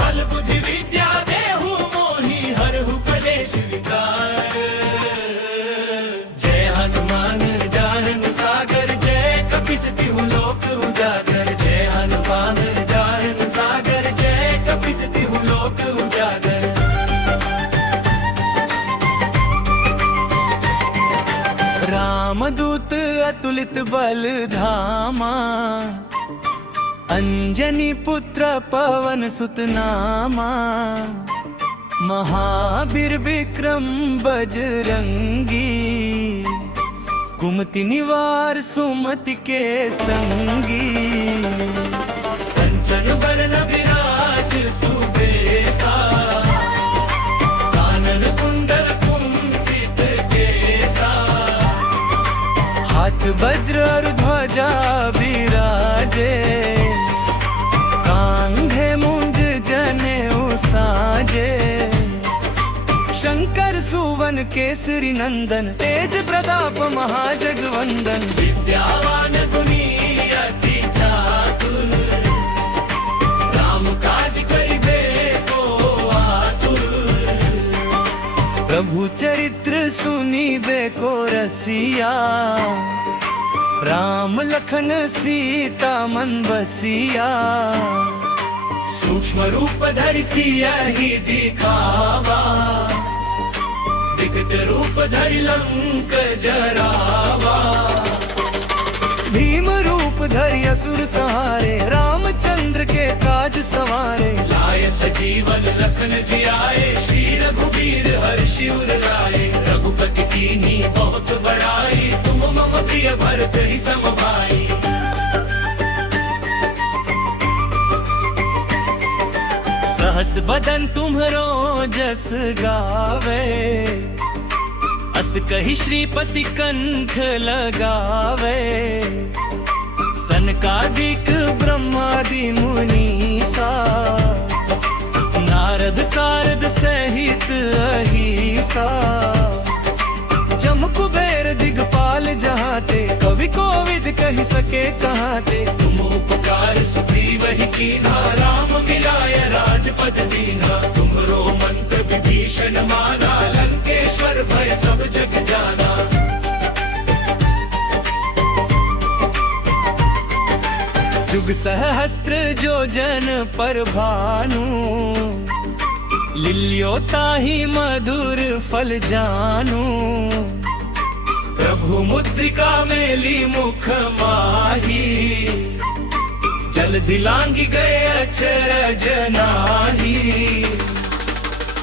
बल बुद्धि विद्या देहु मोहि, हरहु कलेश विकार। जय हनुमान ज्ञान सागर, जय कपीस तिहु लोक उजागर। जय हनुमान ज्ञान सागर, जय कपीस तिहु लोक उजागर। रामदूत अतुलित बल धामा, अंजनी पुत्र पवन सुत नामा। महावीर विक्रम बजरंगी, कुमति निवार सुमति के संगी। कंचन बरन विराज सुबेसा, कानन कुंडल कुंचित केसा। हाथ वज्र और ध्वजा विराजे, कांधे मुंज जनेऊ साजे। शंकर सुवन केसरी नंदन, तेज प्रताप महाजगवंदन। विद्यावान गुणी अति चातुर, राम काज करिबे को आतुर। प्रभु चरित्र सुनिबे को रसिया, राम लखन सीता मन बसिया। सूक्ष्म रूप धरि सियहि दिखावा, विकट रूप धरि लंक जरावा। भीम रूप धरि असुर संहारे, रामचंद्र के काज सवारे। लाय सजीवन लखन जियाए, श्री रघुवीर हर्षि उर लाए। रघुपति कीन्ही बहुत बड़ाई, तुम मम प्रिय भरत ही सम भाई। सहस बदन तुम्हरो जस गावे, अस कहि श्रीपति कंठ लगावे। सनकादिक ब्रह्मादि मुनीसा, नारद सारद सहित अहिसा। जम कुबेर दिगपाल जहाते, कवि कोविद कहि सके कहाते। तुम उपकार सुग्रीव ही कीन्हा, राम मिलाय राजपद दीन्हा। तुम्हरो मंत्र विभीषण माना, लंकेश्वर भय सब जग जाना। जुग सहस्त्र जो जन पर भानु, लिलियो ताहि मधुर फल जानू। प्रभु मुद्रिका मेली मुख माही, जलधि लांगी गए अचरज नाही।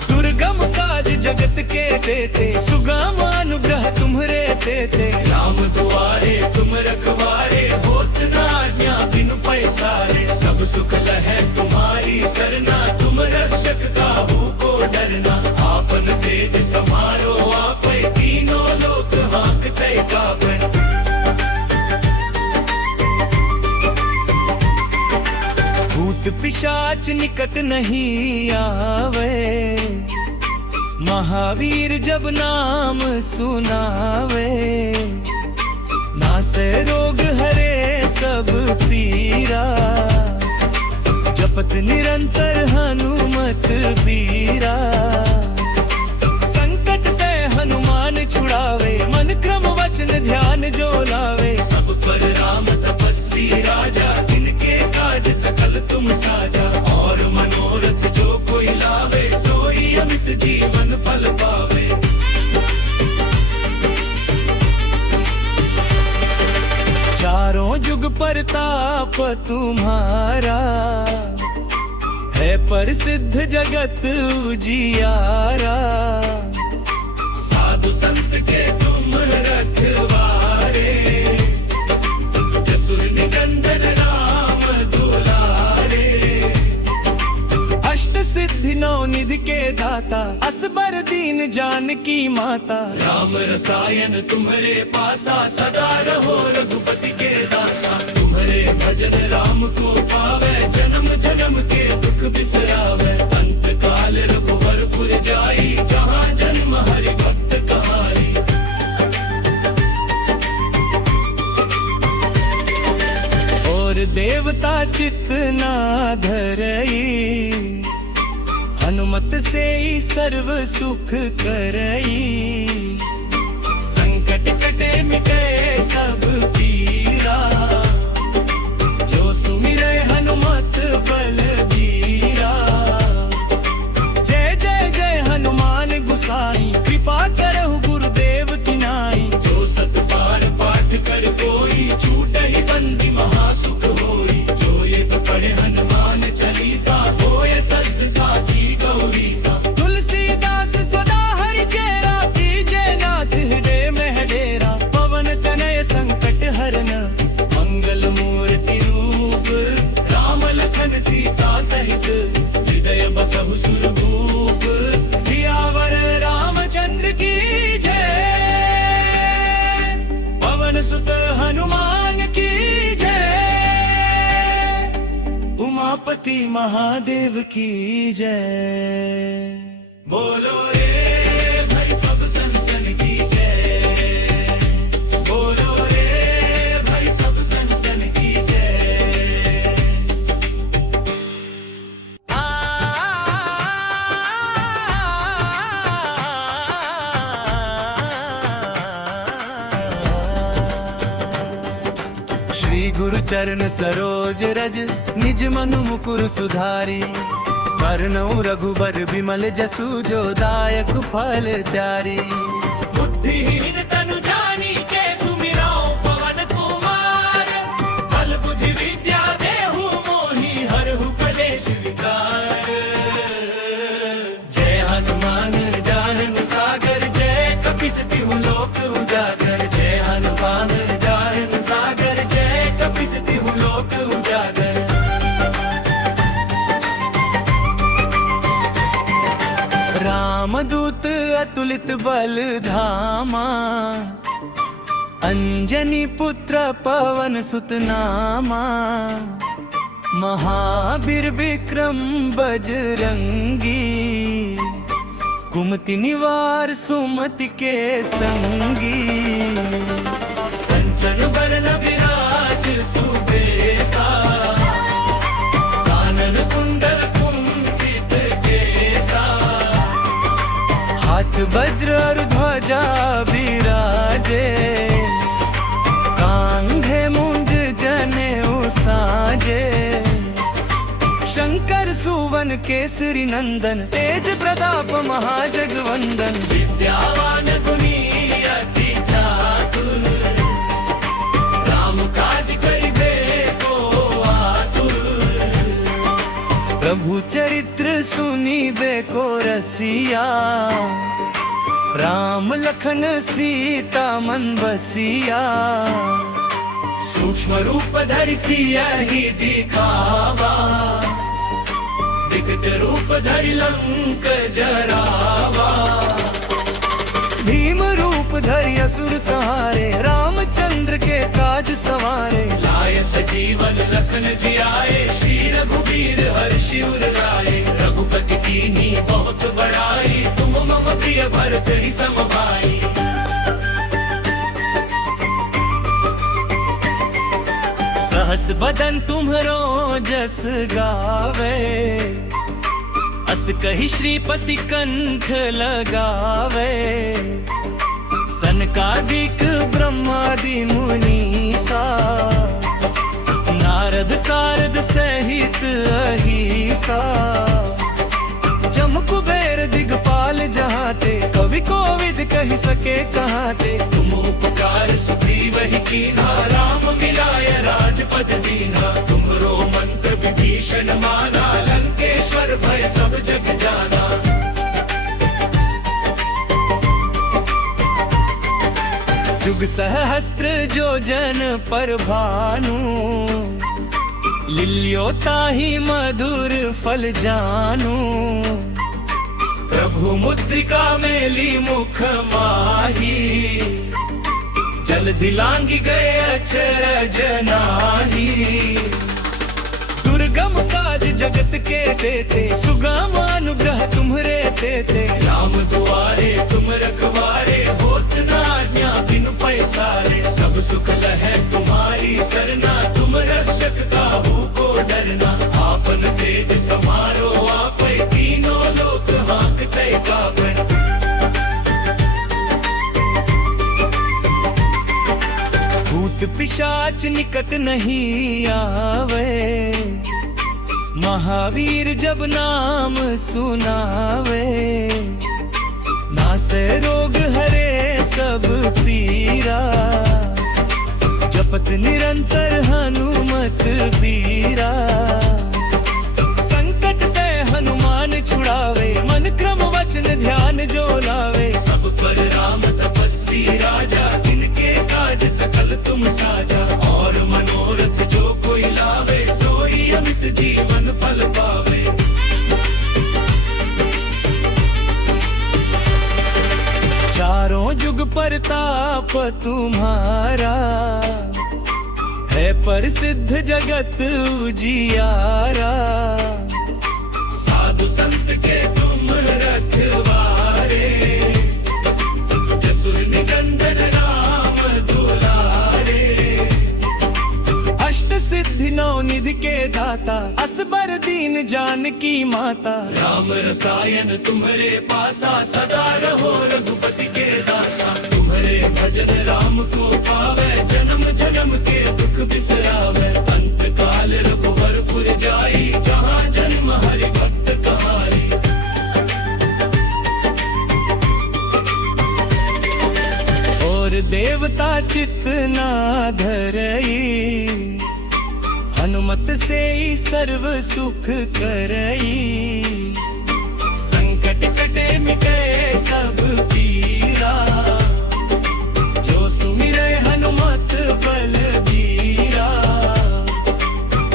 दुर्गम काज जगत के देते, सुगम अनुग्रह तुम्हरे देते। राम दुआरे तुम रखवारे, होत न आज्ञा बिनु पैसारे। सब सुख लहै तुम्हारी सरना, तुम रक्षक काहू को डरना। आपन तेज समारो आपै, तीनों लोक हाँकते कापै। भूत पिशाच निकट नहीं आवे, महावीर जब नाम सुनावे। नासे रोग हरे सब पीरा, जपत निरंतर हनुमत बीरा। संकट ते हनुमान छुड़ावे, मन क्रम वचन ध्यान जो लावे। सब पर राम तपस्वी राजा, इनके काज सकल तुम साजा। और मनोरथ जो कोई लावे, सोई अमित जीवन फल पावे। चारों जुग परताप तुम्हारा, है प्रसिद्ध जगत उजियारा। साधु संत के तुम रखवारे, जसुर निकंदन राम दुलारे। अष्ट सिद्धि नौ निधि के दाता, असबर दीन जानकी माता। राम रसायन तुम्हारे पासा, सदा रहो रघुपति के दासा। तुम्हारे भजन राम को पावे, जन्म जन्म के दुख बिसरावे। अंत काल रघुवरपुर जाई, जहाँ जन्म हरि भक्त कहाई। और देवता चित्त ना धरई, हनुमत से ही सर्व सुख करई। संकट कटे मिटे सब पीरा, जो सुमिरै हनुमत बलबीरा। जय जय जय हनुमान गुसाई, कृपा करहु गुरुदेव तिनाई। जो सत बार पाठ कर कोई, छूटहि बंदी महासुख होई। जो ये पढ़े हनुमान चालीसा, होय सद् साखी गौरी सा। तुलसीदास सदा हरि चेरा, कीजय नाथ हृदय में डेरा। पवन तनय संकट हरन, मंगल मूर्ति रूप। राम लखन सीता सहित, हृदय बसहु सुरभूप। सियावर रामचंद्र की जय, पवन सुत हनुमान की जय। उमापति महादेव की जय। बोलो रे भाई सब संतन की जय। बोलो रे भाई सब संतन की जय। श्री गुरु चरण सरोज रज, निज मनु मुकुर सुधारी। करनऊ रघुबर विमल जसु, जो दायक फल चारी। बुद्धिहीन तनु जानी के सुमिराओ पवन कुमार। बल बुद्धि विद्या देहु मोहि, हरहु कलेश विकार। जय हनुमान ज्ञान सागर, जय कपीस तिहु लोक उजागर। जय हनुमान ज्ञान सागर, जय कपीस तिहु लोक उजागर। रामदूत अतुलित बल धामा, अंजनी पुत्र पवन सुत नामा। महावीर विक्रम बजरंगी, कुमति निवार सुमति के संगी। कंचन बरन विराज सुबेसा, कानन कुंडल कुंचित केसा। हाथ वज्र और ध्वजा विराजे, कांधे मुंज जनेऊ साजे। शंकर सुवन केसरी नंदन, तेज प्रताप महाजगवंदन। विद्यावान गुणी अति चातुर, राम काज करिबे को आतुर। चरित्र सुनी देखो रसिया, राम लखन सीता मन बसिया। सूक्ष्म रूप धरि सिया ही दिखावा, विकट रूप धरि लंक जरावा। भीम रूप धरि असुर सहारे, रामचंद्र के काज सवारे। लाय सजीवन लखन जियाए, श्री रघुबीर हर्षि उर लाए। रघुपति कीन्ही बहुत बड़ाई, तुम मम प्रिय भरत ही सम भाई। सहस बदन तुम्हरो जस गावे, अस कहि श्रीपति कंठ लगावे। सनकादिक ब्रह्मादि मुनीसा, नारद सारद सहित अहिसा। जम कुबेर दिगपाल जहाते, कवि कोविद कहि सके कहाते। तुम उपकार सुग्रीव ही कीन्हा, राम मिलाय राजपद दीन्हा। तुम्हरो मंत्र विभीषण माना, लंकेश्वर भय सब जग जाना। जुग सहस्त्र जो जन पर भानु, लिल्यो ताहि मधुर फल जानू। प्रभु मुद्रिका मेली मुख माही, जल दिलांगी गए अचरज नाही। दुर्गम काज जगत के देते, सुगम अनुग्रह तुम्हरे देते। राम दुआरे तुम रखवारे, होत न आज्ञा बिनु पैसारे। सब सुख लहै तुम्हारी सरना, तुम रक्षक काहू को डरना। आपन तेज समारो आपै, तीनों लोक हाँकते कापै। भूत पिशाच निकट नहीं आवे, महावीर जब नाम सुनावे। नासै रोग हरे सब पीरा, जपत निरंतर हनुमत बीरा। संकट ते हनुमान छुड़ावे, मन क्रम वचन ध्यान जो लावे। सब पर राम तपस्वी राजा, इनके काज सकल तुम साजा। और मनोरथ जो कोई लावे, सोई अमित जीवन फल पावे। चारों जुग परताप तुम्हारा, है प्रसिद्ध जगत उजियारा। साधु संत के तुम रखवारे, जसुर निकंदन राम दुलारे। अष्ट सिद्धि नौ निधि के दाता, असबर दीन जानकी माता। राम रसायन तुम्हारे पासा, सदा रहो रघुपति के दासा। तुम्हारे भजन राम को पावे, जन्म जन्म के दुख बिसरावे। अंत काल रघुवरपुर जाई, जहाँ जन्म हरि भक्त कहाई। और देवता चित्त ना धरई, हनुमत से ही सर्व सुख करई। संकट कटे मिटे सब पीरा, जो सुमिरै हनुमत बलबीरा।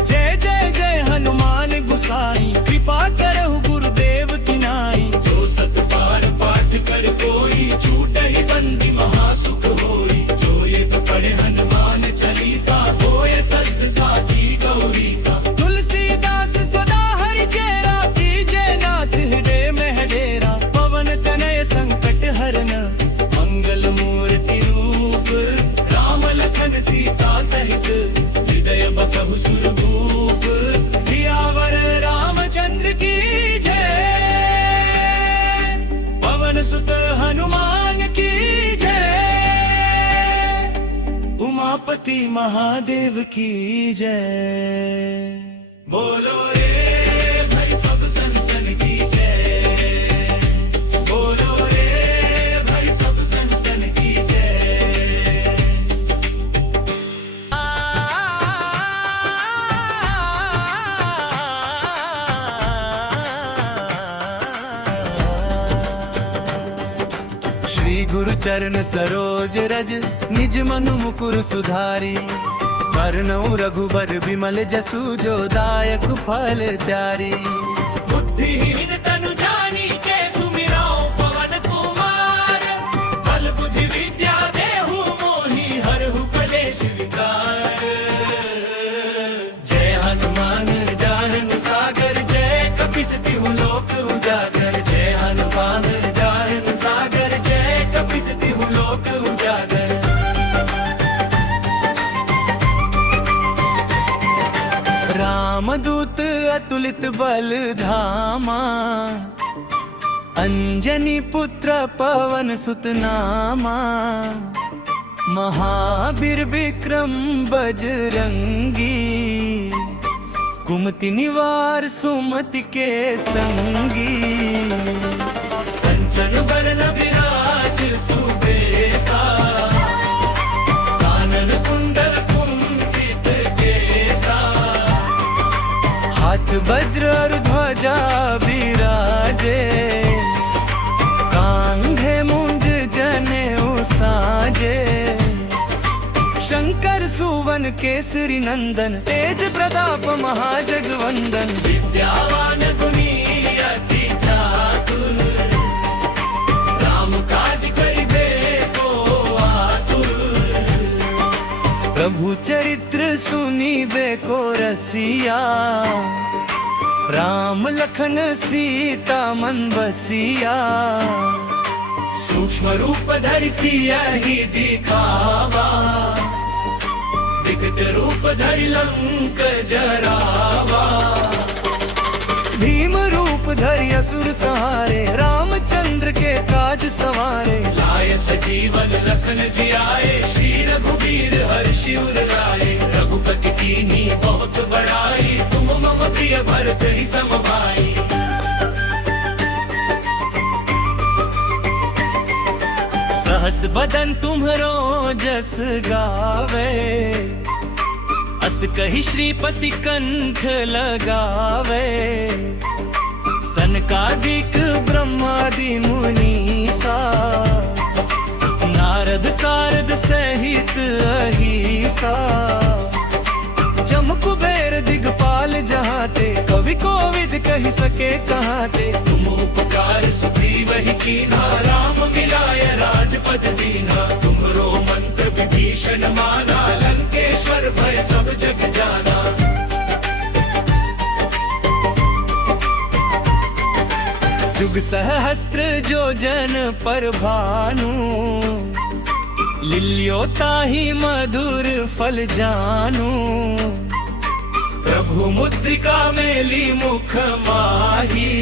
जय जय जय हनुमान गुसाई, कृपा करहु गुरुदेव की नाई। जो सत बार पाठ कर कोई, छूटहि बंदी महासुख होई। जो ये पढ़े हनुमान चालीसा, होय सत साखी गौरी सा। तुलसीदास सदा हरि चेरा, कीजय नाथ हृदय में डेरा। पवन तनय संकट हरन, मंगल मूर्ति रूप। राम लखन सीता सहित, हृदय बसहु सुरभूप। सियावर रामचंद्र की जय, पवन सुत हनुमान की जय। उमापति महादेव की जय। बोलो रे भाई सब संतन की जय। बोलो रे भाई सब संतन की जय। चरण सरोज रज निज मनु मुकुर सुधारी। कर्णौ रघुबर विमल जसु जो दायक फल चारी। बुद्धिहीन तनु जानी के सुमिराओ पवन कुमार। बल बुद्धि विद्या देहु मोहि हरहु कलेश विकार। जय हनुमान ज्ञान सागर जय कपीस तिहु लोक उजागर। जय हनुमान ज्ञान सागर जय कपीस तिहु लोक उजागर। रामदूत अतुलित बल धामा। अंजनी पुत्र पवन सुत नामा। महावीर विक्रम बजरंगी। कुमति निवार सुमति के संगी। कंचन बरन विराज सुबेसा। कानन कुंडल कुंचित केसा। हाथ वज्र और ध्वजा विराजे। कांधे मुंज जनेऊ साजे। शंकर सुवन केसरी नंदन तेज प्रताप महाजगवंदन। विद्यावान गुणी अति चातुर। राम काज करिबे को आतुर। प्रभु चरित्र सुनिबे को रसिया। राम लखन सीता मन बसिया। सूक्ष्म रूप धरि सियहि दिखावा। विकट रूप धरि लंक जरावा। भीम रूप धरि असुर संहारे। रामचंद्र के काज सवारे। लाय सजीवन लखन जियाए। श्री रघुबीर हर्षि उर लाए। रघुपति कीन्ही बहुत बड़ाई। तुम मम प्रिय भरत ही सम भाई। सहस बदन तुम्हरो जस गावे। अस कहि श्रीपति कंठ लगावे। सनकादिक ब्रह्मादि मुनीसा। नारद सारद सहित अहिसा। जम कुबेर दिगपाल जहाते। कवि कोविद कहि सके कहाते। तुम उपकार सुग्रीव ही कीन्हा। राम मिलाय राजपद दीन्हा। तुमरो मंत्र विभीषण माना। लंकेश्वर भय सब जग जाना। जुग सहस्त्र जो जन पर भानु। लिल्यो ताहि मधुर फल जानू। प्रभु मुद्रिका मेली मुख माही।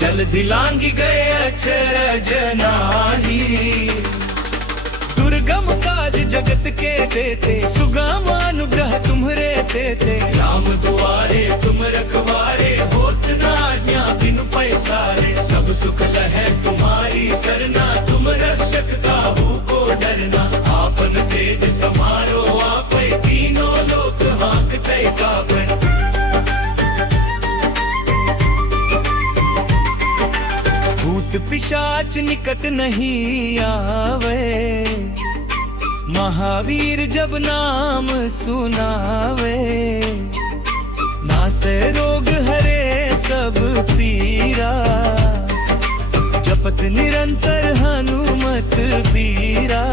जल दिलांगी गए अचरज नाही। दुर्गम काज जगत के देते। सुगम अनुग्रह तुम्हरे देते। राम दुआरे तुम रखवारे। होत न आज्ञा बिनु पैसारे। सब सुख लहै तुम्हारी सरना। तुम रक्षक काहू को डरना। आपन तेज समारो आपै। तीनों लोक हाँकते कापै। भूत पिशाच निकट नहीं आवे। महावीर जब नाम सुनावे। नासे रोग हरे सब पीरा। जपत निरंतर हनुमत बीरा।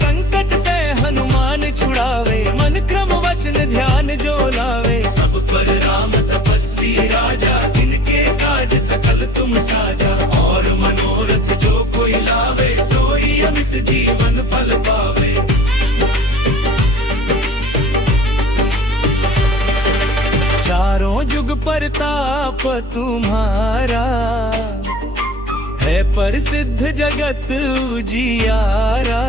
संकट ते हनुमान छुड़ावे। मन क्रम वचन ध्यान जो लावे। सब पर राम तपस्वी राजा। इनके काज सकल तुम साजा। और मनोरथ जो कोई लावे। सोई अमित जीवन फल पावे। चारों जुग परताप तुम्हारा। है प्रसिद्ध जगत उजियारा।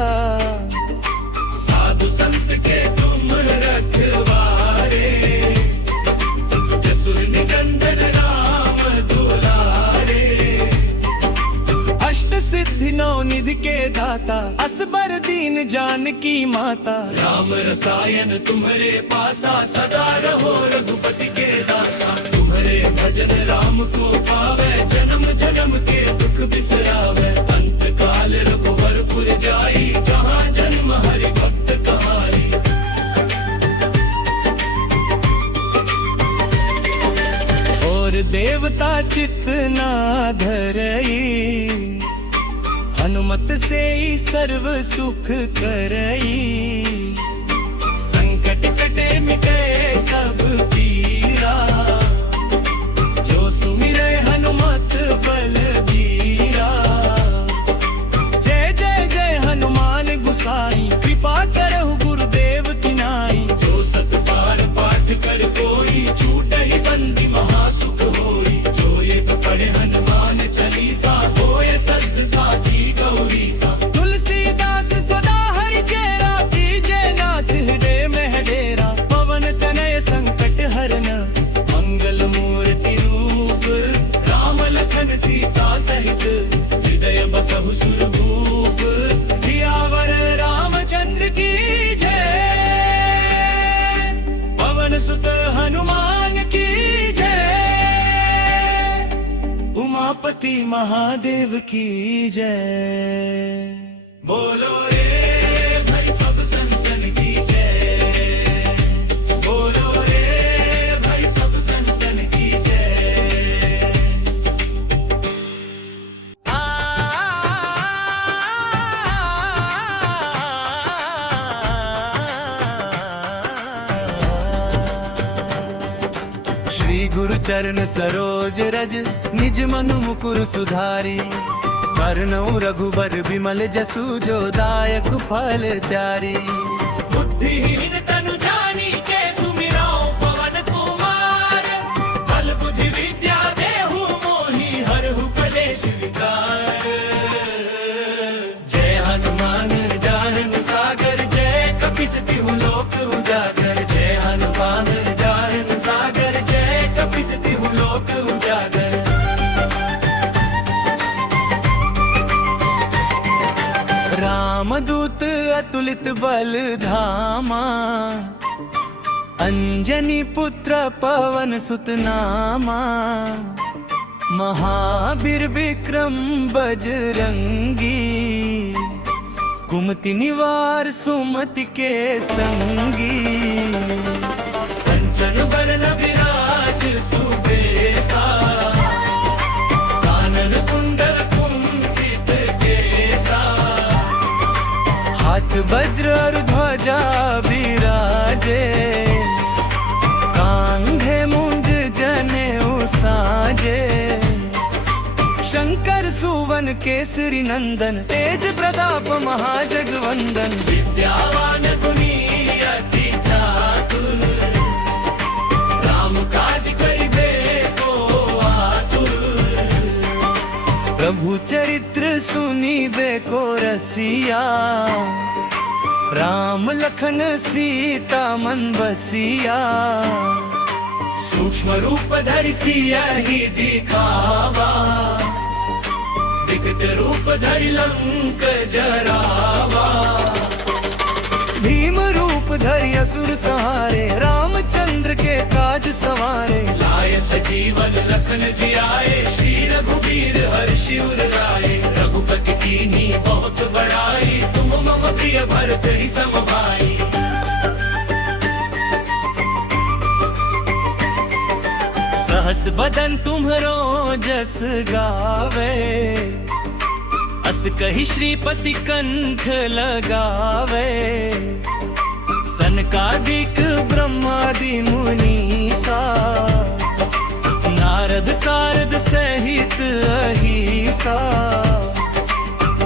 साधु संत के तुम रखवारे। जसुर निकंदन राम दुलारे। अष्ट सिद्धि नौ निधि के दाता। असबर दीन जानकी माता। राम रसायन तुम्हारे पासा। सदा रहो रघुपति के दासा। तुम्हारे भजन राम को पावे। जन्म जन्म के दुख बिसरावे। काल रघुवरपुर जाई, जहाँ जन्म हरि भक्त कहाई। और देवता चित्त ना धरई, हनुमत से ही सर्व सुख करई। संकट कटे मिटे सब पीरा, जो सुमिरे हनुमत बलबीरा। जय जय जय हनुमान गुसाई, कृपा करहु गुरुदेव की नाई। जो सत बार पाठ कर कोई, छूट ही बंदी महासुख होई। जो ये पढ़े हनुमान चालीसा, होए सत साखी गौरी सा। तुलसीदास सदा हरि चेरा, कीजे नाथ हृदय में डेरा। पवन तनय संकट हरन, मंगल मूर्ति रूप। राम लखन सीता सहित, हृदय बसहु सुरभूप। सियावर रामचंद्र की जय, पवन सुत हनुमान की जय। उमापति महादेव की जय। बोलो रे भाई सब संतन की जय, बोलो रे भाई सब संतन की जय। श्री गुरु चरण सरोज रज, निज मनु मुकुर सुधारी। करनऊ रघुबर विमल जसु, जो दायक फल चारी। बुद्धिहीन तनु जानी के सुमिराओ पवन कुमार। बल बुद्धि विद्या देहु मोहि, हरहु कलेश विकार। जय हनुमान ज्ञान सागर, जय कपीस तिहु लोक उजागर। जय हनुमान ज्ञान सागर, जय कपीस तिहु लोक उजागर। रामदूत अतुलित बल धामा, अंजनी पुत्र पवन सुत नामा। महावीर विक्रम बजरंगी, कुमति निवार सुमति के संगी। कंचन बरन विराज सुबेसा, कानन कुंडल कुंचित केसा। हाथ वज्र और ध्वजा विराजे, कांधे मुंज जनेऊ साजे। शंकर सुवन केसरी नंदन, तेज प्रताप महाजगवंदन। विद्यावान गुणी अति चातुर, राम काज करिबे को आतुर। प्रभु चरित्र सुनिबे को रसिया, राम लखन सीता मन बसिया। सूक्ष्म रूप धरि सिया ही दिखावा, विकट रूप धरि लंक जरावा। भीम रूप धरि असुर सहारे, रामचंद्र के काज सवारे। लाय सजीवन लखन जियाए, श्री रघुबीर हर्षि उर लाए। रघुपति कीन्ही बहुत बड़ाई, तुम मम प्रिय भरत ही सम भाई। सहस बदन तुम्हरो जस गावे, अस कहि श्रीपति कंठ लगावे। सनकादिक ब्रह्मादि मुनीसा, नारद सारद सहित अहिसा।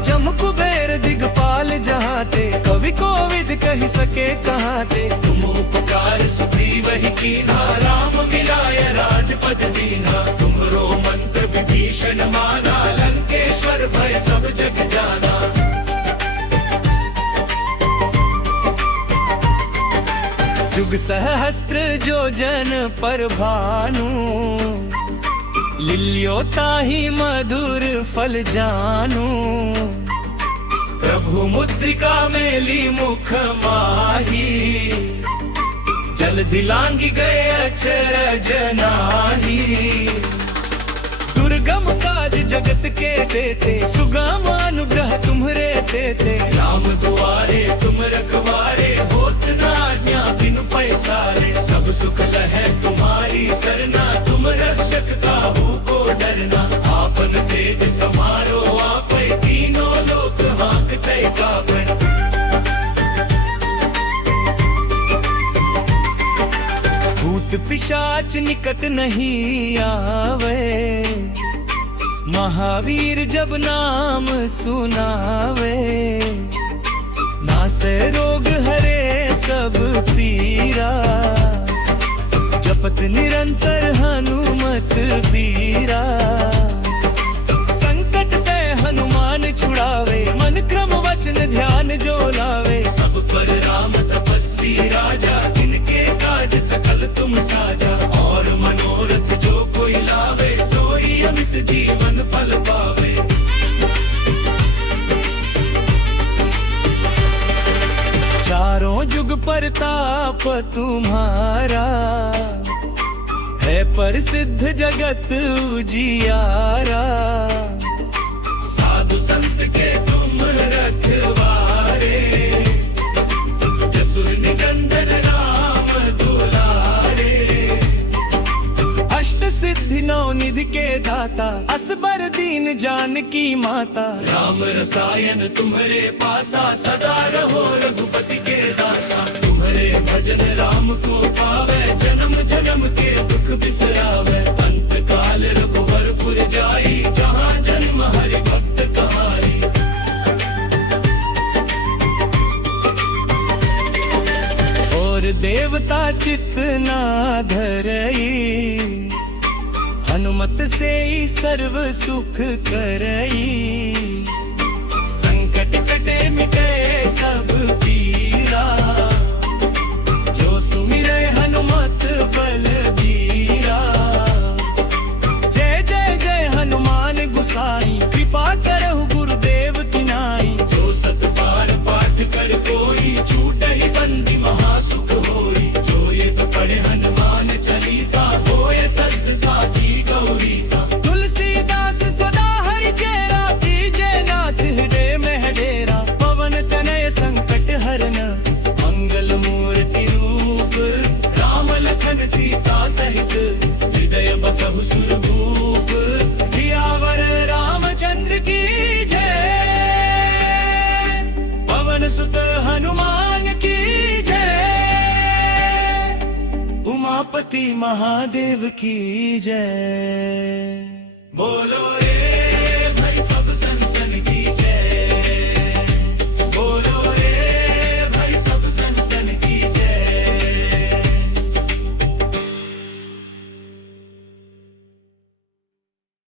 जम कुबेर दिगपाल जहाते, कवि कोविद कहि सके कहाते। तुम उपकार सुग्रीव ही कीन्हा, राम मिलाय राजपद दीन्हा। तुम्हरो मंत्र विभीषण माना, लंकेश्वर भय सब जग जाना। जुग सहस्त्र जो जन पर भानु, लिल्यो ताहि मधुर फल जानू। प्रभु मुद्रिका मेली मुख माही, जल दिलांगी गए अचरज नाही। दुर्गम काज जगत के देते, सुगम अनुग्रह तुम्हरे देते। राम दुआरे तुम रखवारे, होत न आज्ञा बिनु पैसारे। सब सुख लहै तुम्हारी सरना, तुम रक्षक काहू को डरना। आपन तेज समारो आपै, तीनों लोक हाँकते कापै। भूत पिशाच निकट नहीं आवे, महावीर जब नाम सुनावे। नासे रोग हरे सब पीरा, जपत निरंतर हनुमत बीरा। संकट ते हनुमान छुड़ावे, मन क्रम वचन ध्यान जो लावे। सब पर राम तपस्वी राजा, इनके काज सकल तुम साजा। और मनोरथ जो कोई लावे, सोई अमित जीवन फल पावे। चारों जुग परताप तुम्हारा, है प्रसिद्ध जगत उजियारा। साधु संत के तुम रखवारे, जसुर निकंदन राम दुलारे। अष्ट सिद्धि नौ निधि के दाता, असबर दीन जानकी माता। राम रसायन तुम्हारे पासा, सदा रहो रघुपति के दासा। तुम्हारे भजन राम को पावे, जन्म जन्म के दुख बिसरावे। अंत काल रघुवरपुर जाई, जहाँ जन्म हरि भक्त कहाई। और देवता चित्त ना धरई, हनुमत से ही सर्व सुख करई। संकट कटे मिटे सब पीरा, जो सुमिरै हनुमत बलबीरा। जय जय जय हनुमान गुसाई, कृपा करहु गुरुदेव तिनाई। जो सत बार पाठ कर कोई, छूटहि बंदी महासुख होई। जो एक पढ़े हनुमान चालीसा, होय सत साखी गौरी सा। तुलसीदास सदा हरि चेरा, कीजे नाथ हृदय में डेरा। पवन तनय संकट हरन, मंगल मूर्ति रूप। राम लखन सीता सहित, हृदय बसहु सुरभूप। सियावर रामचंद्र की जय, पवन सुत हनुमान की जय। उमापति महादेव की जय। बोलो रे